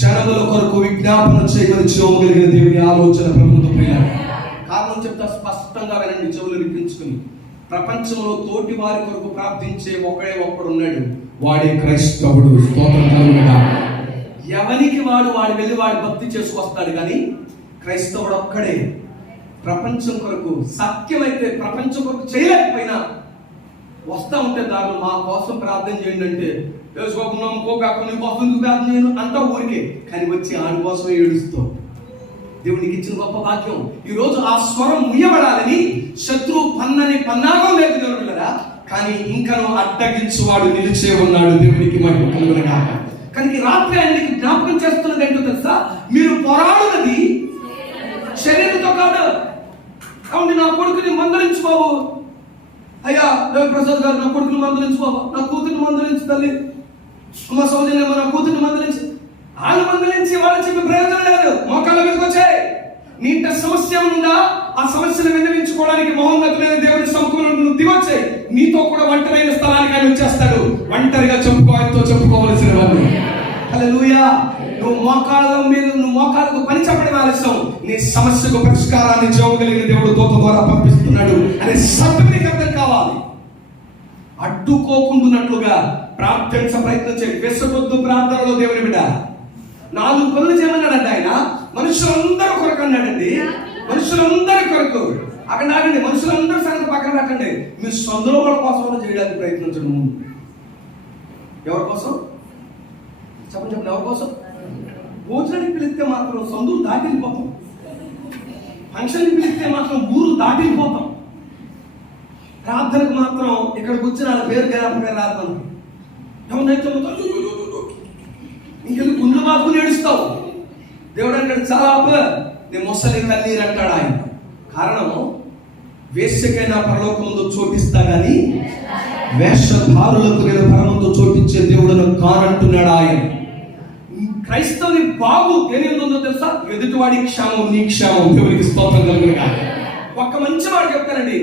జనముల కొరకు విజ్ఞాపన చేయమని చేయగలిగిన దేవుని ఆలోచన ప్రభుత్వం పైన. కారణం చెప్తా స్పష్టంగా వినండి, చెవులు వినిపించుకుని. ప్రపంచంలో తోటి వారి కొరకు ప్రార్థించే ఒక్కడే ఒక్కడు ఉన్నాడు, వాడే క్రైస్తవుడు. స్తోత్రం కలుగునుగా. ఎవరికి వాడు వెళ్ళి వాడి భక్తి చేసుకొస్తాడు కానీ క్రైస్తవుడు ఒక్కడే ప్రపంచం కొరకు, సత్యమైతే ప్రపంచం కొరకు చేయలేకపోయినా వస్తా ఉంటే దారులు మా కోసం ప్రార్థన చేయండి అంటే వేసుకోకుండా నీ కోసం ఎందుకు ప్రార్థన చేయను అంటా ఊరికే, కానీ వచ్చి ఆడి కోసం ఏడుస్తావు. దేవునికి ఇచ్చిన గొప్ప భాగ్యం. ఈ రోజు ఆ స్వరం ముయ్యబడాలని శత్రువు పన్నాగం లేదు దేవుడులరా, కానీ ఇంకనూ అడ్డగించువాడు నిలిచే ఉన్నాడు. దేవునికి మహిమ కలుగునుగా. కానీ రాత్రి ఆయనకి జ్ఞాపకం చేస్తున్నది ఏంటో తెలుసా? మీరు పోరాడున్నది శరీరంతో కాదు. కాబట్టి నా కొడుకుని మందలించు బాబు, అయ్యా రవిప్రసాద్ గారు నా కొడుకుని మందలించు బాబు, నా కూతురిని మందలించు తల్లి, అమ్మ సౌజన్య నా కూతురిని మందలించు. వాళ్ళు మందలించి వాళ్ళు చెప్పే ప్రయోజనం లేదు. మోకాళ్ళ మీదకి వచ్చాయి. నీ ఇంట సమస్య ఉందా? ఆ సమస్యను విన్నవించుకోవడానికి మహోన్నతులైన దేవుడి సముఖంలో నువ్వు దిగొచ్చాయి. నీతో కూడా ఒంటరైన స్థలానికి ఆయన వచ్చేస్తాడు. ఒంటరిగా చెప్పుకోవలసిన వాళ్ళు. హల్లెలూయా. నువ్వు మోకాళ్ళకు పని చెప్పడం ఆలస్యం, నీ సమస్యకు పరిష్కారాన్ని చేయగలిగిన దేవుడు దూత ద్వారా పంపిస్తున్నాడు అనే సత్యం నీకు అర్థం కావాలి. అడ్డుకోకుండానట్లుగా ప్రార్థించ ప్రయత్నం చేయి. వెసగొద్దు ప్రార్థనలో దేవుని బిడ్డ. 4 పనులు చేయమన్నాడండి ఆయన. మనుషులందరూ కొరకు అన్నాడండి. మనుషులందరి కొరకు. అక్కడ ఆగండి, మనుషులందరూ సంగతి పక్కన పెట్టండి. మీ సొంతలో వాళ్ళ కోసం చేయడానికి ప్రయత్నించడం. ఎవరి కోసం చెప్పండి, ఎవరి కోసం? భోజనానికి పిలిస్తే మాత్రం సందులు దాటిపోతాం, ఫంక్షన్కి పిలిస్తే మాత్రం ఊరు దాటిపోతాం. ప్రార్థనకు మాత్రం ఇక్కడికి వచ్చిన వాళ్ళ పేరు జ్ఞాపకం రాద్దాం. ఎవరినైతే ఇంకెందుకు గుండె బాదుకుని ఏడుస్తావు? దేవుడు అంటాడు చాలా నేను మొసలి కన్నీరు అంటాడు ఆయన. కారణం వేశ్యకైనా పరలోకముందు చోటిస్తా గాని వేషధారులకు నేను పరమందు చోటించే దేవుడు కానంటున్నాడు ఆయన. క్రైస్తవుని బాగు దేని ఉందో తెలుసా? ఎదుటివాడి క్షేమం నీ క్షేమం. దేవుడికి స్తోత్రం కలుగునుగా. ఒక్క మంచి మాట చెప్తానండి,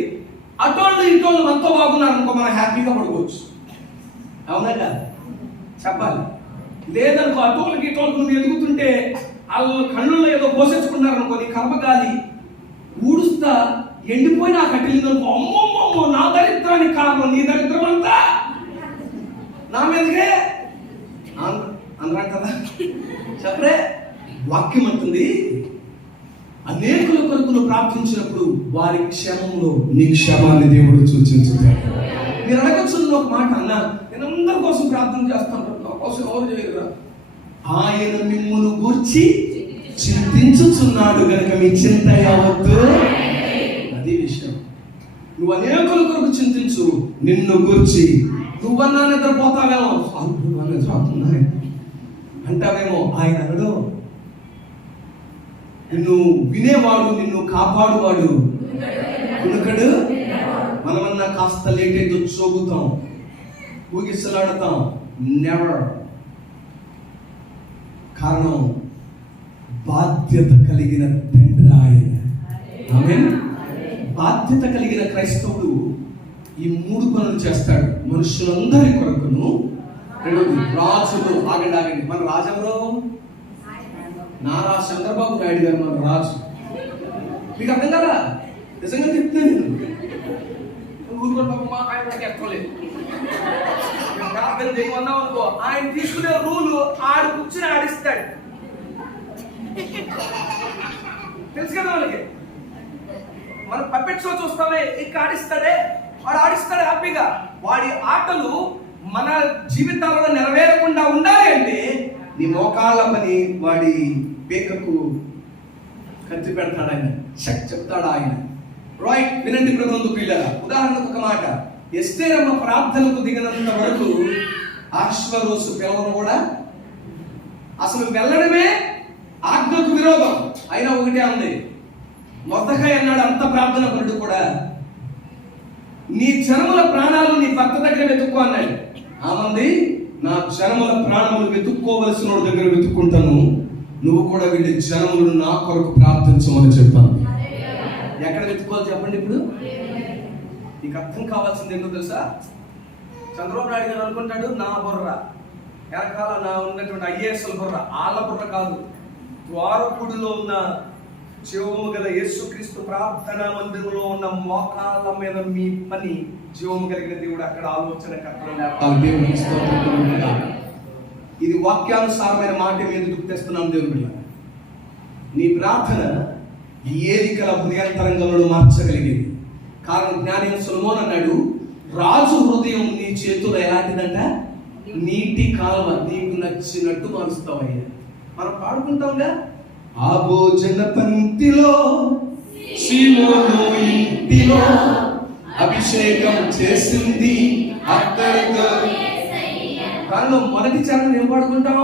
అటోళ్ళు ఇటోళ్ళు మనతో బాగున్నారు అనుకో, మనం హ్యాపీగా పడుకోవచ్చు. అవునా కదా? చెప్పాలి. లేదనుకో, అటోళ్ళకి ఇటోళ్ళకి నువ్వు ఎదుగుతుంటే వాళ్ళు కళ్ళుల్లో ఏదో పోసేసుకున్నారు అనుకో, నీ కర్మగాలి ఊడుస్తా ఎండిపోయి నాకు అట్టిందనుకో, అమ్మమ్మమ్మో నా దరిద్రానికి కారణం నీ దరిద్రం అంతా నా మీదకే అందరం కదా. చెప్పరే, వాక్యం అంటుంది, అనేకుల కొరకు నువ్వు ప్రార్థించినప్పుడు వారి క్షేమంలో నీ క్షేమాన్ని దేవుడు సూచించుతాడు. మీరు అడగచ్చు ఒక మాట, అన్న నేను అందరి కోసం ప్రార్థన చేస్తాను, నా కోసం ఎవరు చేయరురా. ఆయన మిమ్మును గూర్చి చింతించుచున్నాడు కనుక మీ చింత యావత్తు. అది విషయం. నువ్వు అనేకుల కొరకు చింతించు, నిన్ను గూర్చి నువ్వన్నా నిద్రపోతావేమో, నిద్రపోతున్నా అంటావేమో, ఆయన అనడు. నిన్ను వినేవాడు, నిన్ను కాపాడువాడు కునుకడు. మనమన్నా కాస్త లేట్ అయితే చోగుతాం, ఊగిసలాడతాం. నెవర్. కారణం బాధ్యత కలిగిన తండ్రి ఆయన. ఆమేన్. బాధ్యత కలిగిన క్రైస్తవుడు ఈ 3 పనులు చేస్తాడు మనుషులందరి కొరకును. రెండోది, రాజులు. ఆగండి, మన రాజెవరో? నారా చంద్రబాబు నాయుడు గారు మన రాజు. మీకు అర్థం కదా? నిజంగా చెప్తున్నాను నేను. ఊరుకోండి పాపం, మా ఆయన ఎక్కలేదు. ప్రార్థన చేయమన్నావు అనుకో, ఆయన తీసుకునే రూలు ఆడు కూర్చుని ఆడిస్తాడు. తెలుసు కదా వాళ్ళకి. మనం పప్పెట్ షో చూస్తామే, ఇంకా ఆడిస్తాడే, వాడు ఆడిస్తాడు హ్యాపీగా. వాడి ఆటలు మన జీవితాలలో నెరవేరకుండా ఉండాలి అంటే నీ మోకాళ్ళ పని వాడి పేకకు ఖర్చు పెడతాడు ఆయన, శక్తి చెప్తాడు ఆయన. రైట్, వినండి ప్రభుత్వ పిల్లల. ఉదాహరణకు ఒక మాట, ఎస్తేరమ్మ ప్రార్థనకు దిగినంత వరకు అహష్వేరోషు పిలవను కూడా అసలు వెళ్ళడమే ఆజ్ఞకు విరోధం. అయినా ఒకటే ఉంది, మొర్దెకై అన్నాడు అంత ప్రార్థన పరుడు కూడా, నీ జనముల ప్రాణాలు నీ భర్త దగ్గర వెతుక్కో అన్నాడు. ఆమంది, నా జనముల ప్రాణములు వెతుక్కోవలసిన దగ్గర వెతుక్కుంటాను, నువ్వు కూడా వీళ్ళ జనములను నా కొరకు ప్రార్థించమని చెప్పాను. ఎక్కడ వెతుక్కోవాలి చెప్పండి. ఇప్పుడు నీకు అర్థం కావాల్సింది ఏంటో తెలుసా? చంద్రబాబు నాయుడు గారు అనుకుంటాడు నా బుర్ర, వెనకాల నా ఉన్నటువంటి ఐఏఎస్ల బుర్ర, ఆళ్ళ బుర్ర కాదు. ద్వారపుడిలో ఉన్న జీవము గల యేసుక్రీస్తు ప్రార్థనా మందిరంలో ఉన్న మోకాళ్ళ మీద మీ పని, జీవము కలిగిన దేవుడు అక్కడ ఆలోచన కర్తలు. ఇది వాక్యానుసారమైన మాట మీద గుర్తిస్తున్నాను దేవుడు. నీ ప్రార్థన ఏది కల హృదయాంతరంగంలో మార్చగలిగేది. కారణం జ్ఞాని సొలొమోను అన్నాడు, రాజు హృదయం నీ చేతుల్లో ఎలాంటిదంట? నీటి కాలువ, నీకు నచ్చినట్టు మారుస్తావయ్యా. మనం పాడుకుంటాంగా, ఆ భోజన పంక్తిలో సీమోను ఇంటిలో అభిషేకం చేసింది అక్కడితో. కానీ మొదటి చరణం ఏం పాడుకుంటాం?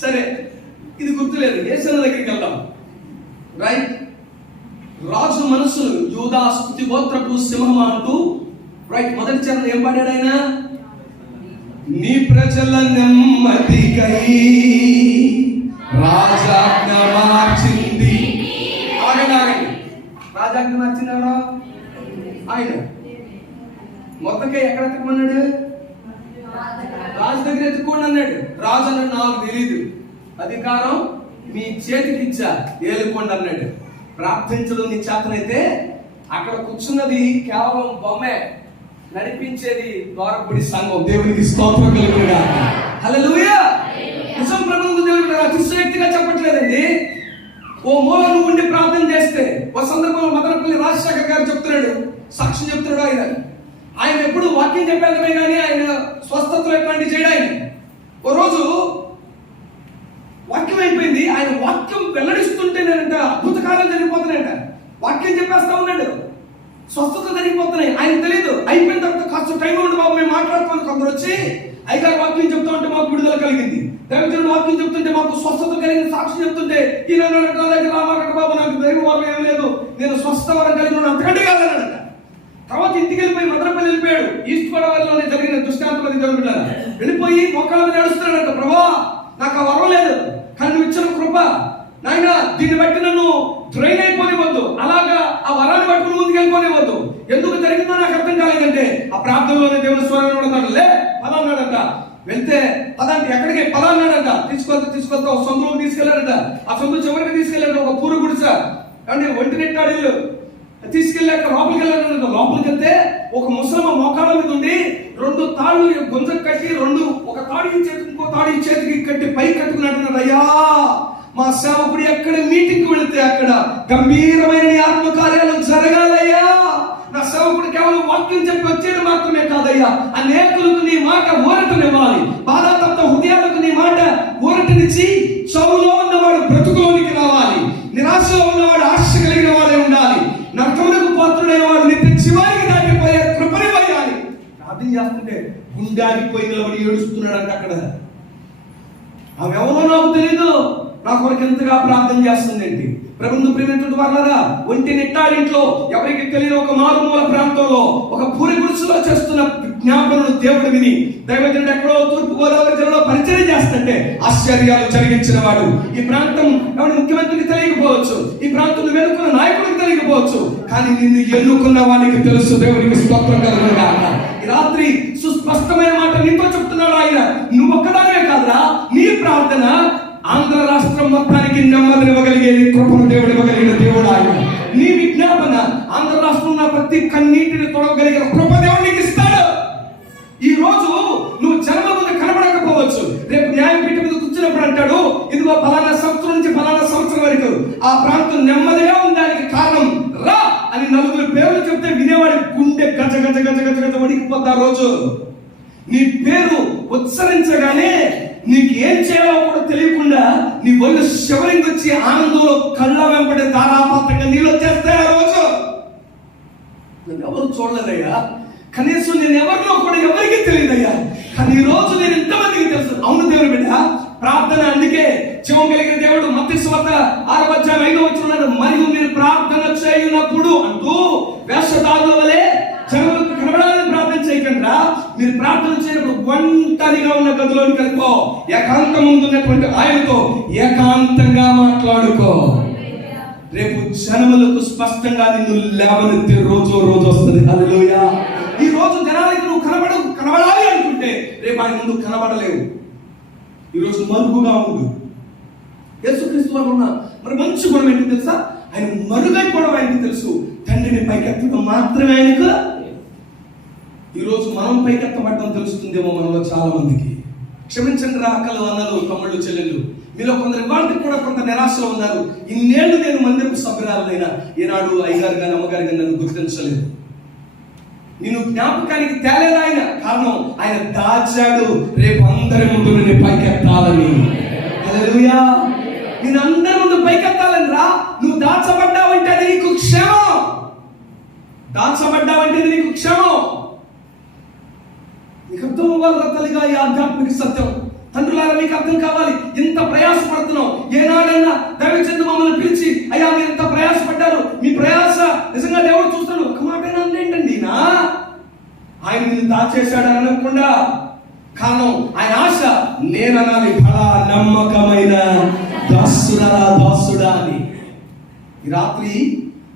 సరే, ఇది గుర్తులేదు, యేసన్న దగ్గరికి వెళ్దాం. రైట్, రాజు మనసును యూదా స్తుతి గోత్రపు సింహం అంటూ, రైట్, మొదటి చరణం ఏం పాడాడు ఆయన? నీ ప్రజల నెమ్మదికై రాజాజ్ఞ మార్చింది. ఆగండి, రాజాజ్ఞ మార్చిందా? ఆయన మొత్తకే ఎక్కడ ఎత్తుకోమన్నాడు? రాజు దగ్గర ఎత్తుకోండి అన్నాడు. రాజు అన్నాడు, నాకు తెలీదు, అధికారం మీ చేతికి ఇచ్చా, ఏలుకోండి అన్నాడు. ప్రార్థించడం నీ చేతనైతే అక్కడ కూర్చున్నది కేవలం బొమ్మే, నడిపించేది ద్వారపుడి సంఘం. దేవునికి స్తోత్రం కలుగునుగా. హల్లెలూయా. నిజం ప్రభువుకు దేవుడు అతిశయోక్తిగా చెప్పట్లేదండి. ఓ మూల నువ్వు ఉండి ప్రార్థన చేస్తే, ఓ సందర్భంలో మదనపల్లి రాజశేఖర్ గారు చెప్తున్నాడు, సాక్ష్యం చెప్తున్నాడు. ఆయన ఎప్పుడు వాక్యం చెప్పేదమే కానీ ఆయన స్వస్థతలు ఎట్లాంటివి చేయడం. ఆయన ఓ రోజు వాక్యం అయిపోయింది, ఆయన వాక్యం వెల్లడిస్తుంటే నేనంట అద్భుత కార్యాలు జరిగిపోతున్నాయంట. వాక్యం చెప్పేస్తా ఉన్నాడు, స్వస్థత జరిగిపోతున్నాయి. ఆయన తెలియదు. అయిపోయిన తర్వాత కాస్త టైం ఉండి బాబు మేము మాట్లాడుకోవాలి. కొందరు వచ్చి అయ్యగారు వాక్యం చెప్తా ఉంటే మాకు విడుదల కలిగింది, దైవజనుడు వాక్యం చెప్తుంటే మాకు స్వస్థత కలిగింది, సాక్షి చెప్తుంటే ఈయన రామాకట బాబు నాకు దైవ వరం ఏం లేదు, నేను స్వస్థ వరం కలిగి అంతకంటే కాదన్నాడట. తర్వాత ఇంటికి వెళ్ళిపోయి మదనపల్లి వెళ్ళిపోయాడు. ఈస్ట్ గోదావరిలోనే జరిగిన దృష్టాంతం అది జరుగుతారు. వెళ్ళిపోయి మొక్కల మీద నడుస్తున్నాడంట, ప్రభా నాకు ఆ వరం లేదు, కానీ నువ్వు ఇచ్చిన కృప నాయన, దీన్ని బట్టి నన్ను డ్రైన్ అయిపోనివద్దు, అలాగా ఆ వరాన్ని పట్టుకుని ముందుకు వెళ్ళిపోనివద్దు. ఎందుకు జరిగిందో నాకు అర్థం కాలేదంటే ఆ ప్రార్థనలోనే దేవుని స్వరం అన్నాడు, లే పలానాడంట, వెళ్తే పదాంటి ఎక్కడికి పలానాడంట, తీసుకొస్తా ఒక సొంతలోకి తీసుకెళ్లాడంట. ఆ సొంత చివరికి తీసుకెళ్లాడు, ఒక పూరు గుడిస అంటే ఒంటి నెట్టాడు తీసుకెళ్ళాక లోపలికి వెళ్ళాడు. లోపలికి వెళ్తే ఒక ముసలమ్మ మోకాళ్ళ మీద ఉండి 2 తాళ్ళు గుంజకు కట్టి, ఒక తాడు ఈ చేతికి ఇంకో తాడు ఈ చేతికి కట్టి పై కట్టుకున్నాడు. అయ్యా, మా సేవకుడు ఎక్కడ మీటింగ్కి వెళితే అక్కడ గంభీరమైన ఆత్మకార్యాలు జరగాలయ్యా. నా సేవకుడు కేవలం వాక్యం చెప్పి వచ్చేది మాత్రమే కాదయ్యా, అనేకులకు నీ మాట ఊరటనివ్వాలి, బాధాతప్త హృదయాలకు నీ మాట ఊరటనిచ్చి చౌలో ఉన్నవాడు బ్రతుకులోనికి రావాలి, నిరాశలో ఉన్నవాడు ఆశ కలిగిన వాడే ఉండాలి, నరకమునకు పాత్రుడైన వాడు నిత్య చివరికి దాటిపోయే కృపని పోయాలి. ప్రార్థన చేస్తుంటే గుండె ఆగిపోయి నిలబడి ఏడుస్తున్నాడంట అక్కడ. ఆమె ఎవరో నాకు తెలీదు, నా కొరకు ఎంతగా ప్రార్థన చేస్తుందేంటి. ప్రభుత్వ ప్రేమించిన వాళ్ళరా, ఒంటి నెట్టాడింట్లో ఎవరికి తెలియని ఒక మారుమూల ప్రాంతంలో ఒక పూరి గుడిసెలో చేస్తున్న విజ్ఞాపనను దేవుడు విని, దైవజనుడు ఎక్కడో తూర్పు గోదావరి జిల్లాలో పరిచయం చేస్తుంటే ఆశ్చర్యాలు జరిగించిన వాడు. ఈ ప్రాంతం ఎవరి ముఖ్యమంత్రికి తెలియకపోవచ్చు, ఈ ప్రాంతం వెనుకున్న నాయకుడికి తెలియకపోవచ్చు, కానీ నిన్ను ఎన్నుకున్న వానికి తెలుసు. దేవునికి స్తోత్రం కలుగును గాక. ఈ రాత్రి సుస్పష్టమైన మాట నీతో చెప్తున్నాడు ఆయన. నువ్వు ఒక్కదానివే కాదురా, నీ ప్రార్థన ఆంధ్ర రాష్ట్రం మొత్తానికి నెమ్మదినివ్వగలిగేది కృపను దేవుడు ఇవ్వగలిగిన దేవుడు ఆయన. నీ విజ్ఞాపన ఆంధ్ర రాష్ట్రంలో ప్రతి కన్నీటిని తొడవగలిగిన కృప దేవుడికి ఇస్తాడు. ఈ రోజు నువ్వు జన్మ ముందు కనబడకపోవచ్చు, రేపు న్యాయపీఠం మీద కూర్చున్నప్పుడు అంటాడు, ఇదిగో ఫలానా సంవత్సరం నుంచి ఫలానా సంవత్సరం వరకు ఆ ప్రాంతం నెమ్మదిగా ఉండడానికి కారణం రా అని 4 పేర్లు చెప్తే వినేవాడి గుండె గజ గజ గజ గజ గజ వణికిపోద్ది. ఆ రోజు నీ పేరు ఉచ్చరించగానే నీకు ఏం చేయాలో కూడా తెలియకుండా నీ ఒళ్ళు శివరింగ్ వచ్చి ఆనందంలో కళ్ళ వెంబడి ధారాపాతంగా నీళ్ళు వచ్చేస్తాయి. ఆ రోజు నన్ను ఎవరు చూడలేదయ్యా, కనీసం నేను ఎవరినో కూడా ఎవరికి తెలియదయ్యా, కానీ ఈ రోజు నేను ఇంతమందికి తెలుసు. అవును దేవుని బిడ్డ, ప్రార్థన అందుకే జీవం కలిగిన దేవుడు మత్తయి సువార్త 6:5 మరియు మీరు ప్రార్థన చేయునప్పుడు అంటూ వేషధారుల వలె జనులకు కనబడాలని ప్రార్థన చేయకుండా, మీరు ప్రార్థన చేయనప్పుడు ఒంటరిగా ఉన్న గదిలోకి వెళ్ళిపో, ఏకాంతం ముందున్నటువంటి ఆయనతో ఏకాంతంగా మాట్లాడుకో. రేపు జనములకు స్పష్టంగా నిన్ను లేవనెత్తే రోజు వస్తుంది. హల్లెలూయా. ఈ రోజు జనాలకి నువ్వు కనబడాలి అనుకుంటే రేపు ఆయన ముందు కనబడలేవు. ఈరోజు మరుగుగా ఉండు. యేసుక్రీస్తు వారు ఉన్న మరి మంచి గుణం ఏంటి తెలుసా? ఆయన మరుగైపోవడం ఆయనకి తెలుసు. తండ్రిని పైకెత్తడం మాత్రమే ఆయనకు. ఈరోజు మనం పైకెత్తబడడం తెలుస్తుందేమో మనలో చాలా మందికి. క్షమించండి రా అక్కలు, అన్నలు, తమ్ముళ్ళు, చెల్లెళ్ళు, మీలో కొందరు ఇవాళకి కూడా కొంత నిరాశలో ఉన్నారు. ఇన్నేళ్ళు నేను మందిరపు సభ్యురాలైనా ఏనాడు అయ్యగారు కానీ అమ్మగారు కానీ నన్ను గుర్తించలేదు. నిన్ను జ్ఞాపకానికి తేలేదు ఆయన. కారణం ఆయన దాచాడు, రేపు అందరి ముందు నిన్ను పైకెత్తాలని. హల్లెలూయా. నేను అందరి ముందు పైకెత్తాలని రా. నువ్వు దాచబడ్డావంటే అది నీకు క్షేమం. దాచబడ్డావంటే నీకు క్షేమం. నీకు అర్థం అవ్వాలి తల్లిగా ఈ ఆధ్యాత్మిక సత్యం. తండ్రులారా మీకు అర్థం కావాలి. ఇంత ప్రయాసపడుతున్నాం. ఏనాడన్నా దైవజనుడు మమ్మల్ని పిలిచి, అయ్యా మీరు ఇంత ప్రయాసపడ్డారు, మీ ప్రయాస నిజంగా దేవుడు చూస్తాడు, ఒక మాట ఏంటండి నా ఆయన నిన్ను దాచేశాడు అనకుండా. కారణం ఆయన ఆశ నేననాలి, ఫలా నమ్మకమైన దాసుడా అని. ఈ రాత్రి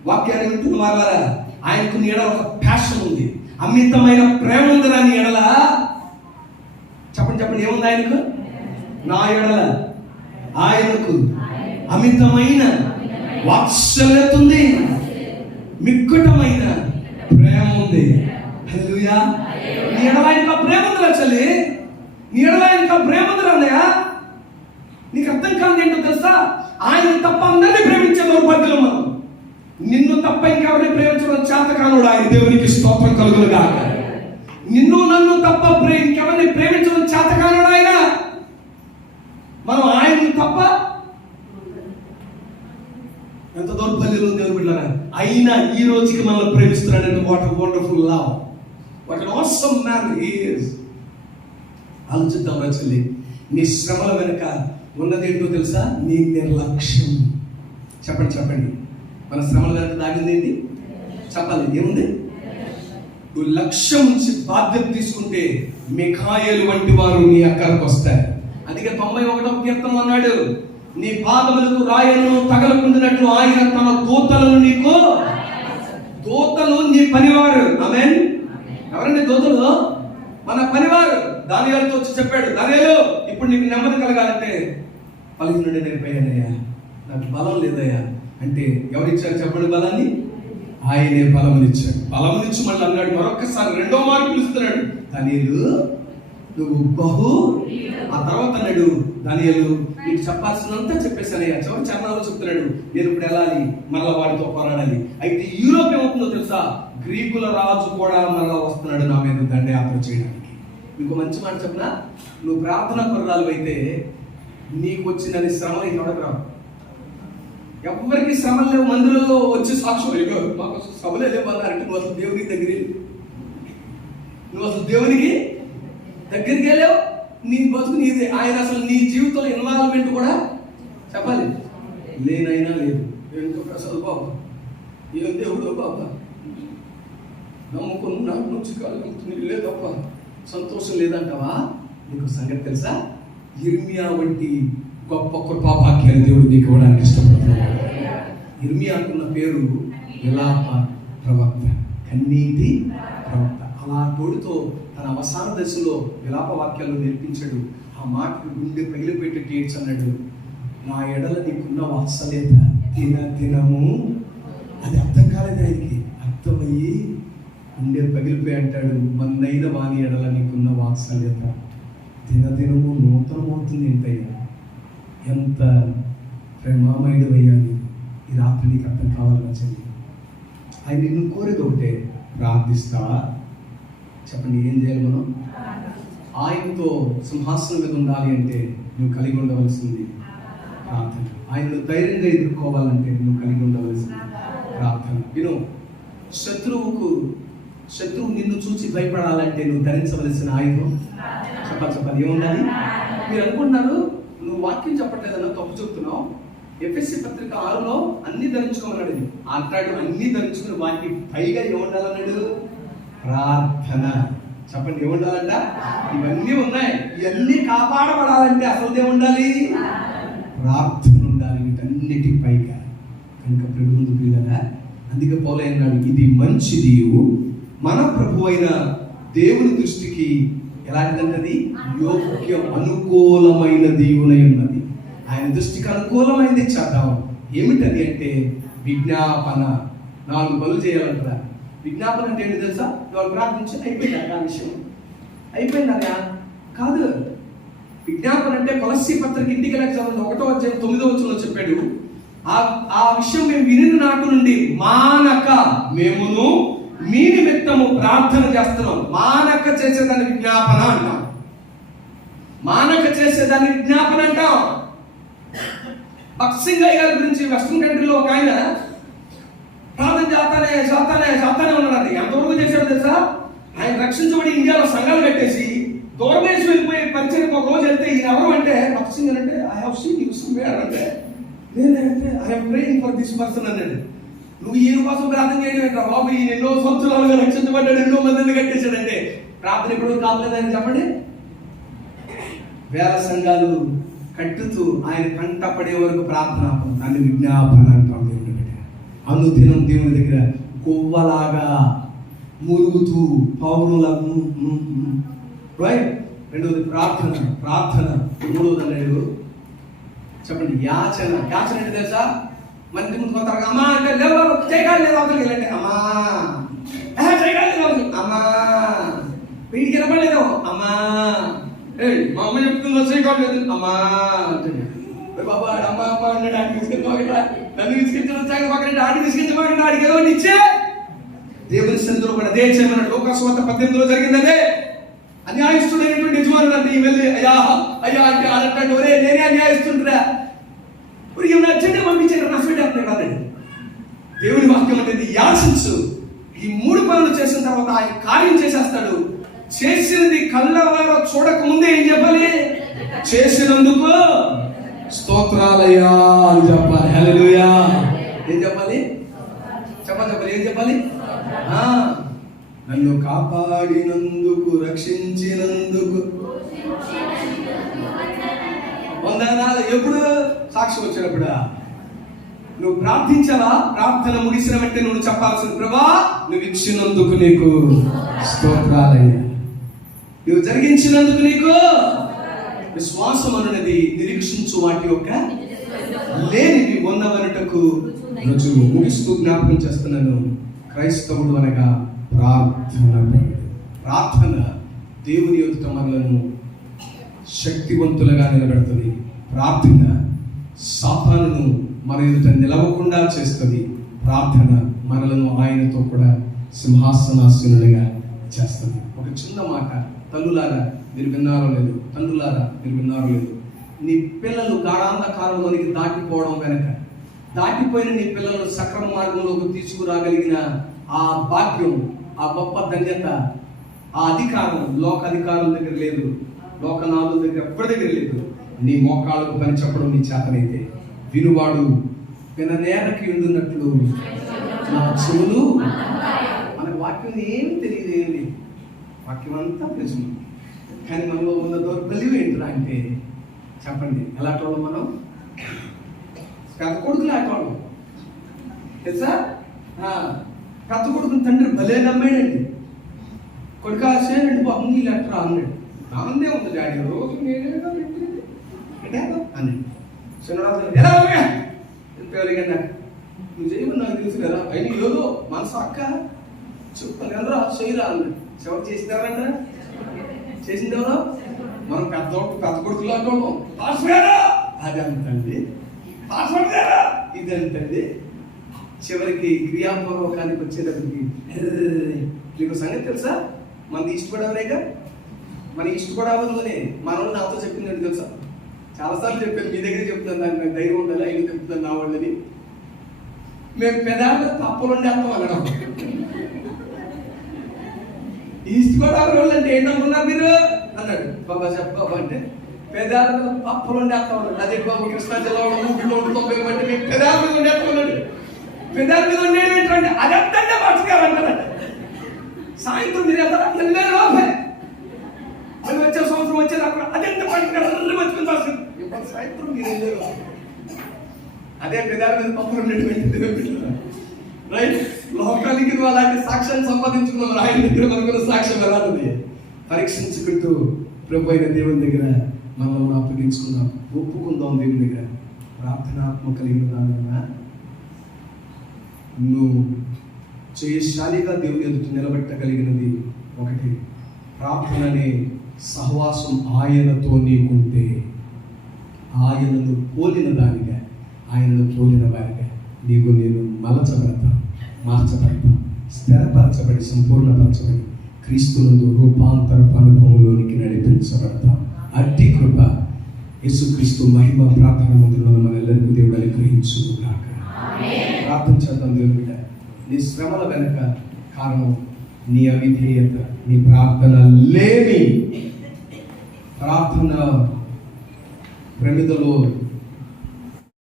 వాక్యాన్ని వింటున్న వారారా, ఆయనకు నీ ఎడల ఒక ప్యాషన్ ఉంది, అమితమైన ప్రేమ ఉంది. నీ ఎడల చెప్పండి ఏముంది ఆయనకు? నా ఎడల ఆయనకు అమితమైన వాత్సల్యత ఉంది, మిక్కుటమైన ప్రేమ ఉంది. హల్లెలూయా. నీ ఎడల ఆయనకు ప్రేమ ఉందిరా చెల్లి, నీ ఎడల ఆయనకు ప్రేమ ఉందిరా అన్నయ్య. నీకు అర్థం కాదు ఏంటో తెలుసా? ఆయన తప్ప అందరినీ ప్రేమించే దౌర్భాగ్యం మనం. నిన్ను తప్ప ఇంకెవరిని ప్రేమించడం చేత కానుడు ఆయన. దేవునికి స్తోత్రం కలుగును గాక. నిన్ను నన్ను తప్ప ఇంకెవరిని ప్రేమించడం చేత కానుడు ఆయన. మనం ఆయన్ని తప్ప ఎంత దౌర్బల్యం దేవుడు బిడ్డలారా, అయినా ఈ రోజుకి మనల్ని ప్రేమిస్తున్నాడంటే what a wonderful love, what an awesome man he is. ఆలోచిద్దాం రా చెల్లి, నీ శ్రమల వెనుక ఉన్నది ఏంటో తెలుసా? నీ నిర్లక్ష్యం. చెప్పండి మన శ్రమల వెనుక దాగింది ఏంటి? చెప్పాలి, ఏముంది? నువ్వు లక్ష్యం నుంచి బాధ్యత తీసుకుంటే మిఖాయేలు వంటి వారు నీ అక్కడికి వస్తారు. అందుకే 91వ కీర్తన అన్నాడు, నీ పాదములకు రాయను తగలకుండినట్లు ఆయన తన దూతలను నీకు, దూతలు నీ పనివారు. ఆమేన్. ఎవరండి దూతలు? మన పనివారు. దానియేలుతో వచ్చి చెప్పాడు, దానియేలు ఇప్పుడు నీకు నెమ్మది కలగాలంటే బలహీనుడే నేర్పయ్యానయ్యా, నాకు బలం లేదయ్యా అంటే ఎవరిచ్చారు చెప్పండి బలాన్ని? ఆయనే బలమునిచ్చాడు. బలమునిచ్చి మళ్ళీ అన్నాడు మరొకసారి, రెండో మారు పిలుస్తున్నాడు, దానియేలు నువ్వు బహు. ఆ తర్వాత అన్నాడు, దానియేలు నీకు చెప్పాల్సినంతా చెప్పేశానయ్యా. చివరి చరణాల్లో చెప్తున్నాడు, నేను ఇప్పుడు వెళ్ళాలి, మరలా వాడితో పోరాడాలి. అయితే యూరోప్ ఏమవుతుందో తెలుసా? గ్రీకుల రాజు కూడా మరలా వస్తున్నాడు నా మీద దండయాత్ర చేయడానికి. మీకు మంచి మాట చెప్పనా, నువ్వు ప్రార్థన పరురాలు అయితే నీకు వచ్చినది శ్రమలు ఎవరికి రావు. ఎవరికి శ్రమలు లేవు. మందిరంలో వచ్చి సాక్ష్యం, మాకు శ్రమలే లేవు అన్నారంటే నువ్వు అసలు దేవునికి దగ్గరికి వెళ్ళావు. నీ బతుకు నీదే. ఆయన అసలు నీ జీవితంలో ఇన్వాల్వ్మెంట్ కూడా చెప్పాలి లేనైనా లేదు. ఏంటో ప్రసాద్ బాబా, ఏం దేవుడు బాబా, నమ్ముకుని నాకు నుంచి కాలు లేదప్ప, సంతోషం లేదంటావా? నీకు సంగతి తెలుసా? ఇర్మియా వంటి గొప్ప కృపావాక్యాన్ని దేవుడు నీకు ఇవ్వడానికి ఇష్టపడుతున్నాడు. ఇర్మియాకున్న పేరు విలాప ప్రవక్త, కన్నీటి ప్రవక్త. అలా తోడుతో తన అవసాన దశలో విలాప వాక్యాలు నేర్పించాడు. ఆ మాటకు గుండె పగిలిపెట్టి ఏడ్చన్నాడు, నా ఎడల నీకున్న వాత్సల్యత దినము. అది అర్థం కాలేదు ఆయనకి, అర్థమయ్యి గుండె పగిలిపోయి అంటాడు, మన్నైన వాని ఎడల నీకున్న వాత్సల్యత దినదినము నూతనమవుతుంది. ఏంటయ్యా, ఎంత ప్రేమామయుడు అయ్యాలి. ఈ రాత్రి నీకు అర్థం కావాలని చెల్లి. ఆయన నిన్ను కోరేది ఒకటే, ప్రార్థిస్తావా? చెప్పండి, ఏం చేయాలి మనం? ఆయనతో సింహాసనం మీద ఉండాలి అంటే నువ్వు కలిగి ఉండవలసింది ప్రార్థన. ఆయనను ధైర్యంగా ఎదుర్కోవాలంటే నువ్వు కలిగి ఉండవలసింది ప్రార్థన. విను, శత్రువు నిన్ను చూసి భయపడాలంటే నువ్వు ధరించవలసిన ఆయుధం చెప్పాలి ఏముండాలి? మీరు అనుకుంటున్నారు నువ్వు వాక్యం చెప్పట్లేదన్నా తప్పు చెప్తున్నావు. ఎఫెసీ పత్రిక 6లో అన్ని ధరించుకోమన్నాడు. అంటాడు అన్ని ధరించుకుని వాటికి పైగా ఏముండాలన్నాడు? ప్రార్థన. చెప్పండి, ఏముండాలంట? ఇవన్నీ ఉన్నాయి. ఇవన్నీ కాపాడబడాలంటే అసలు ఏముండాలి? ప్రార్థన ఉండాలి. వీటన్నిటి పైగా కనుక ప్రభు ముందు పిల్లరా, అందుకే పౌలు అన్నాడు, ఇది మంచిది, మన ప్రభు అయిన దేవుని దృష్టికి ఎలాంటిదంటది? యోగ్యం, అనుకూలమైన దేవునై ఉన్నది. ఆయన దృష్టికి అనుకూలమైనది చేద్దాం. ఏమిటది అంటే విజ్ఞాపన. 4 పనులు చేయాలంటారా? విజ్ఞాపన అంటే ఏంటి తెలుసా? వాళ్ళు ప్రార్థించి అయిపోయింది ఆ విషయం, అయిపోయిందా? కాదు. విజ్ఞాపన అంటే కొలస్సీ పత్రిక ఇంటికి చదవండి, 1వ అధ్యాయం 9వ వచనంలో చెప్పాడు, ఆ విషయం మేము వినిన నాటి నుండి మానక మేమును మీ నిమిత్తము ప్రార్థన చేస్తున్నాం. మానక చేసేదాన్ని విజ్ఞాపన అంటాం. మానక చేసేదాన్ని విజ్ఞాపన అంటాం. భక్సింగయ్య గారి గురించి వెస్ట్రన్ కంట్రీలో ఒక ఆయన ప్రార్థన చేస్తానే ఉన్నాడు. ఎంతవరకు చేశాడు తెలుసా? ఆయన రక్షించబడి ఇండియాలో సంఘాలు కట్టేసి దూరదేశం వెళ్ళిపోయి పరిచయం ఒక రోజు వెళ్తే ఈయన ఎవరు అంటే భక్సింగ్ అంటే I have seen you somewhere అంటే నేనంటే I am praying for this person అన్నాడు. నువ్వు ఈయన కోసం ప్రార్థన చేయడం ఏంట్రా బాబు, ఈయన ఎన్నో సంవత్సరాలుగా రక్షించబడ్డాడు, ఎన్నో మందిని కట్టేశాడంటే ప్రార్థన ఎప్పుడు కావలేదని చెప్పండి. వేల సంఘాలు కట్టుతూ ఆయన కంటపడే వరకు ప్రార్థన, దాన్ని విజ్ఞాపన అంటాం. దేవుని దగ్గర అనుదినం దేవుని దగ్గర కొవ్వలాగా మురుగుతూ పౌరులకు రైట్. రెండవది ప్రార్థన. మూడవది అన్నాడు చెప్పండి యాచన. ఏంటి తెలుసా? మంచి ముందు కొంత అమ్మా అంటే చేయగాలి లేదు అవతలకి వెళ్ళండి, అమ్మా చేయగాలి లేదు, అమ్మా వీడికి వినపడలేదు, అమ్మా మా అమ్మ చెప్తుందో చేయగాలి లేదు, అమ్మా బాబా అమ్మ అన్నాడు. ఆడికి విసిగించబోగా నన్ను విసిగించడం పక్కన ఆడికి విసిగించబోగా ఆడికి ఏదో ఇచ్చే దేవుని సన్నిధిలో కూడా అదే చేయమన్నాడు. లోకస్వార్త 18లో జరిగింది అదే. అన్యాయస్తుడైనటువంటి యజమానుడు అంటే వెళ్ళి అయ్యా అంటే అన్నట్టు ఒరే నేనే అన్యాయస్తుండ్రా నచ్చండి పంపించాడు నష్టపెట్టే కాదండి. దేవుని వాక్యం అంటే యాచించు. ఈ 3 పనులు చేసిన తర్వాత ఆయన కార్యం చేసేస్తాడు. చేసినది కళ్ళవారో చూడక ముందే ఏం చెప్పాలి? చేసినందుకు స్తోత్రాలయ్యా అని చెప్పాలి. హల్లెలూయా. ఏం చెప్పాలి? చెప్పాలి ఏం చెప్పాలి? నన్ను కాపాడినందుకు, రక్షించినందుకు, వందనాలు. ఎప్పుడు? సాక్ష్యం వచ్చినప్పుడా? నువ్వు ప్రార్థించావా? ప్రార్థన ముగిసిన వెంటనే నువ్వు చెప్పాల్సిన, ప్రభా నువ్వు ఇచ్చినందుకు నీకు స్తోత్రాలయ్యా, నువ్వు జరిగించినందుకు నీకు. విశ్వాసం అనున్నది నిరీక్షించు వాటి యొక్క లేనివి ఉన్నవనుటకు రుజువు. ముగిస్తూ జ్ఞాపకం చేస్తున్నాను, క్రైస్తవుడు అనగా ప్రార్థన దేవుని ఎదుట మనలను శక్తివంతులుగా నిలబెడుతుంది. ప్రార్థన సాతానును మన ఎదుట నిలవకుండా చేస్తుంది. ప్రార్థన మనలను ఆయనతో కూడా సింహాసనాసీనులుగా చేస్తుంది. ఒక చిన్న మాట, తల్లులారా మీరు విన్నారో లేదు, తండ్రులారా మీరు విన్నారో లేదు, నీ పిల్లలు గాఢాంధకారంలోనికి దాటిపోవడం వెనక, దాటిపోయిన నీ పిల్లలను సక్రమ మార్గంలోకి తీసుకురాగలిగిన ఆ భాగ్యం, ఆ గొప్ప ధన్యత, ఆ అధికారం లోక అధికారుల దగ్గర లేదు, లోకనాథుల దగ్గర ఎప్పటి దగ్గర లేదు. నీ మోకాళ్ళకు పని చెప్పడం నీ చేతనైతే, వినువాడు విననేరకి ఉండున్నట్లు నా చెవులు. మనకు వాక్యం ఏమి తెలియదు, ఏమి వాక్యం అంతా ప్రజలు. కానీ మనలో ఉన్న దౌర్బల్యం ఏంటరా అంటే, చెప్పండి ఎలాంటి వాళ్ళం మనం? పెద్ద కొడుకులు ఆటవాళ్ళం తెలుసా? పెద్ద కొడుకుని తండ్రి భలే నమ్మాడండి. కొడుకు ఆశయండి బాబు నీళ్ళు అట్రా అన్నాడు. నాన్నే ఉంది డాడీ, రోజు నేనే అన్నాడు. చిన్నరాజు ఎలా పేరుగా నువ్వు చేయమని నాకు తెలుసు కదా, అయినా ఏదో మనసు అక్క చెప్తాను కదరా చేయరా అన్నాడు. ఎవరు చేసినారంట? చేసిందెవరో? మనం పెద్ద కొడుకులు అంటాం. అది అంతండి, ఇది అంతండి. చివరికి క్రియాపూర్వకానికి వచ్చేటప్పటికి నీకు సంగతి తెలుసా, మనది ఈస్ట్ గోదావరిగా, మన ఈస్ట్ గోదావరిలోనే మనోళ్ళు నాతో చెప్పిందండి తెలుసా. చాలాసార్లు చెప్పాను, మీ దగ్గర చెప్తాను, దానికి నాకు ధైర్యం ఉండాలి, అయినా చెప్తాను నా వాళ్ళని. మేము పెదాల్లో తప్పులు ఉండేస్తాం అనడం. ఈస్ట్ గోదావరి వాళ్ళు అంటే ఏంటనుకున్నారు మీరు అన్నాడు. బాబా చెప్పబాబా అంటే పెదాలలో పప్పులు ఉండేస్తాం అన్నాడు. అదే బాబు కృష్ణా జిల్లాలో ఊపిలో ఉంటుంది అంటే మేము పెదాల మీద ఉండేస్తాం అన్నాడు. పెదాల మీద ఉండేది ఏంటంటే అదంతా మార్చుకోవాలి అంటారంట. సాయంత్రం మీరు వెళ్ళే లోపే మళ్ళీ వచ్చే సంవత్సరం వచ్చేది అక్కడ అదంతా పట్టుకుని మర్చిపోయి సాయంత్రం మీరు వెళ్ళే అదే పెదాల మీద పప్పులు ఉండేటువంటి రైట్. లోకానికి అలాంటి సాక్ష్యాన్ని సంపాదించుకున్నాం. ఆయన దగ్గర మనకున్న సాక్ష్యం ఎలాంటిది పరీక్షించుకుంటూ ప్రభు అయిన దేవుని దగ్గర మనల్ని అప్పగించుకుందాం, ఒప్పుకుందాం. దేవుని దగ్గర ప్రార్థనాత్మ కలిగిన దానివల్ల నువ్వు జయశాలిగా దేవుని ఎదుట నిలబెట్టగలిగినది ఒకటి, ప్రార్థన అనే సహవాసం ఆయనతో నీకుంటే, ఆయనను పోలిన దానిగా, ఆయనను పోలిన వారిగా నీవు నేను మలచబడతా, మార్చబడతా, స్థిరపరచబడి సంపూర్ణపరచబడి క్రీస్తునందు రూపాంతరపు అనుభవంలోనికి నడిపించబడతా. అట్టి కృప యేసుక్రీస్తు మహిమ ప్రార్థన మందిరంలో మనందరికీ దేవుడు అనుగ్రహించుగాక. ప్రార్థన చేద్దాం. దేవుని నీ శ్రమల వెనక కారణం నీ అవిధేయత, నీ ప్రార్థన లేని, ప్రార్థన ప్రమిదలో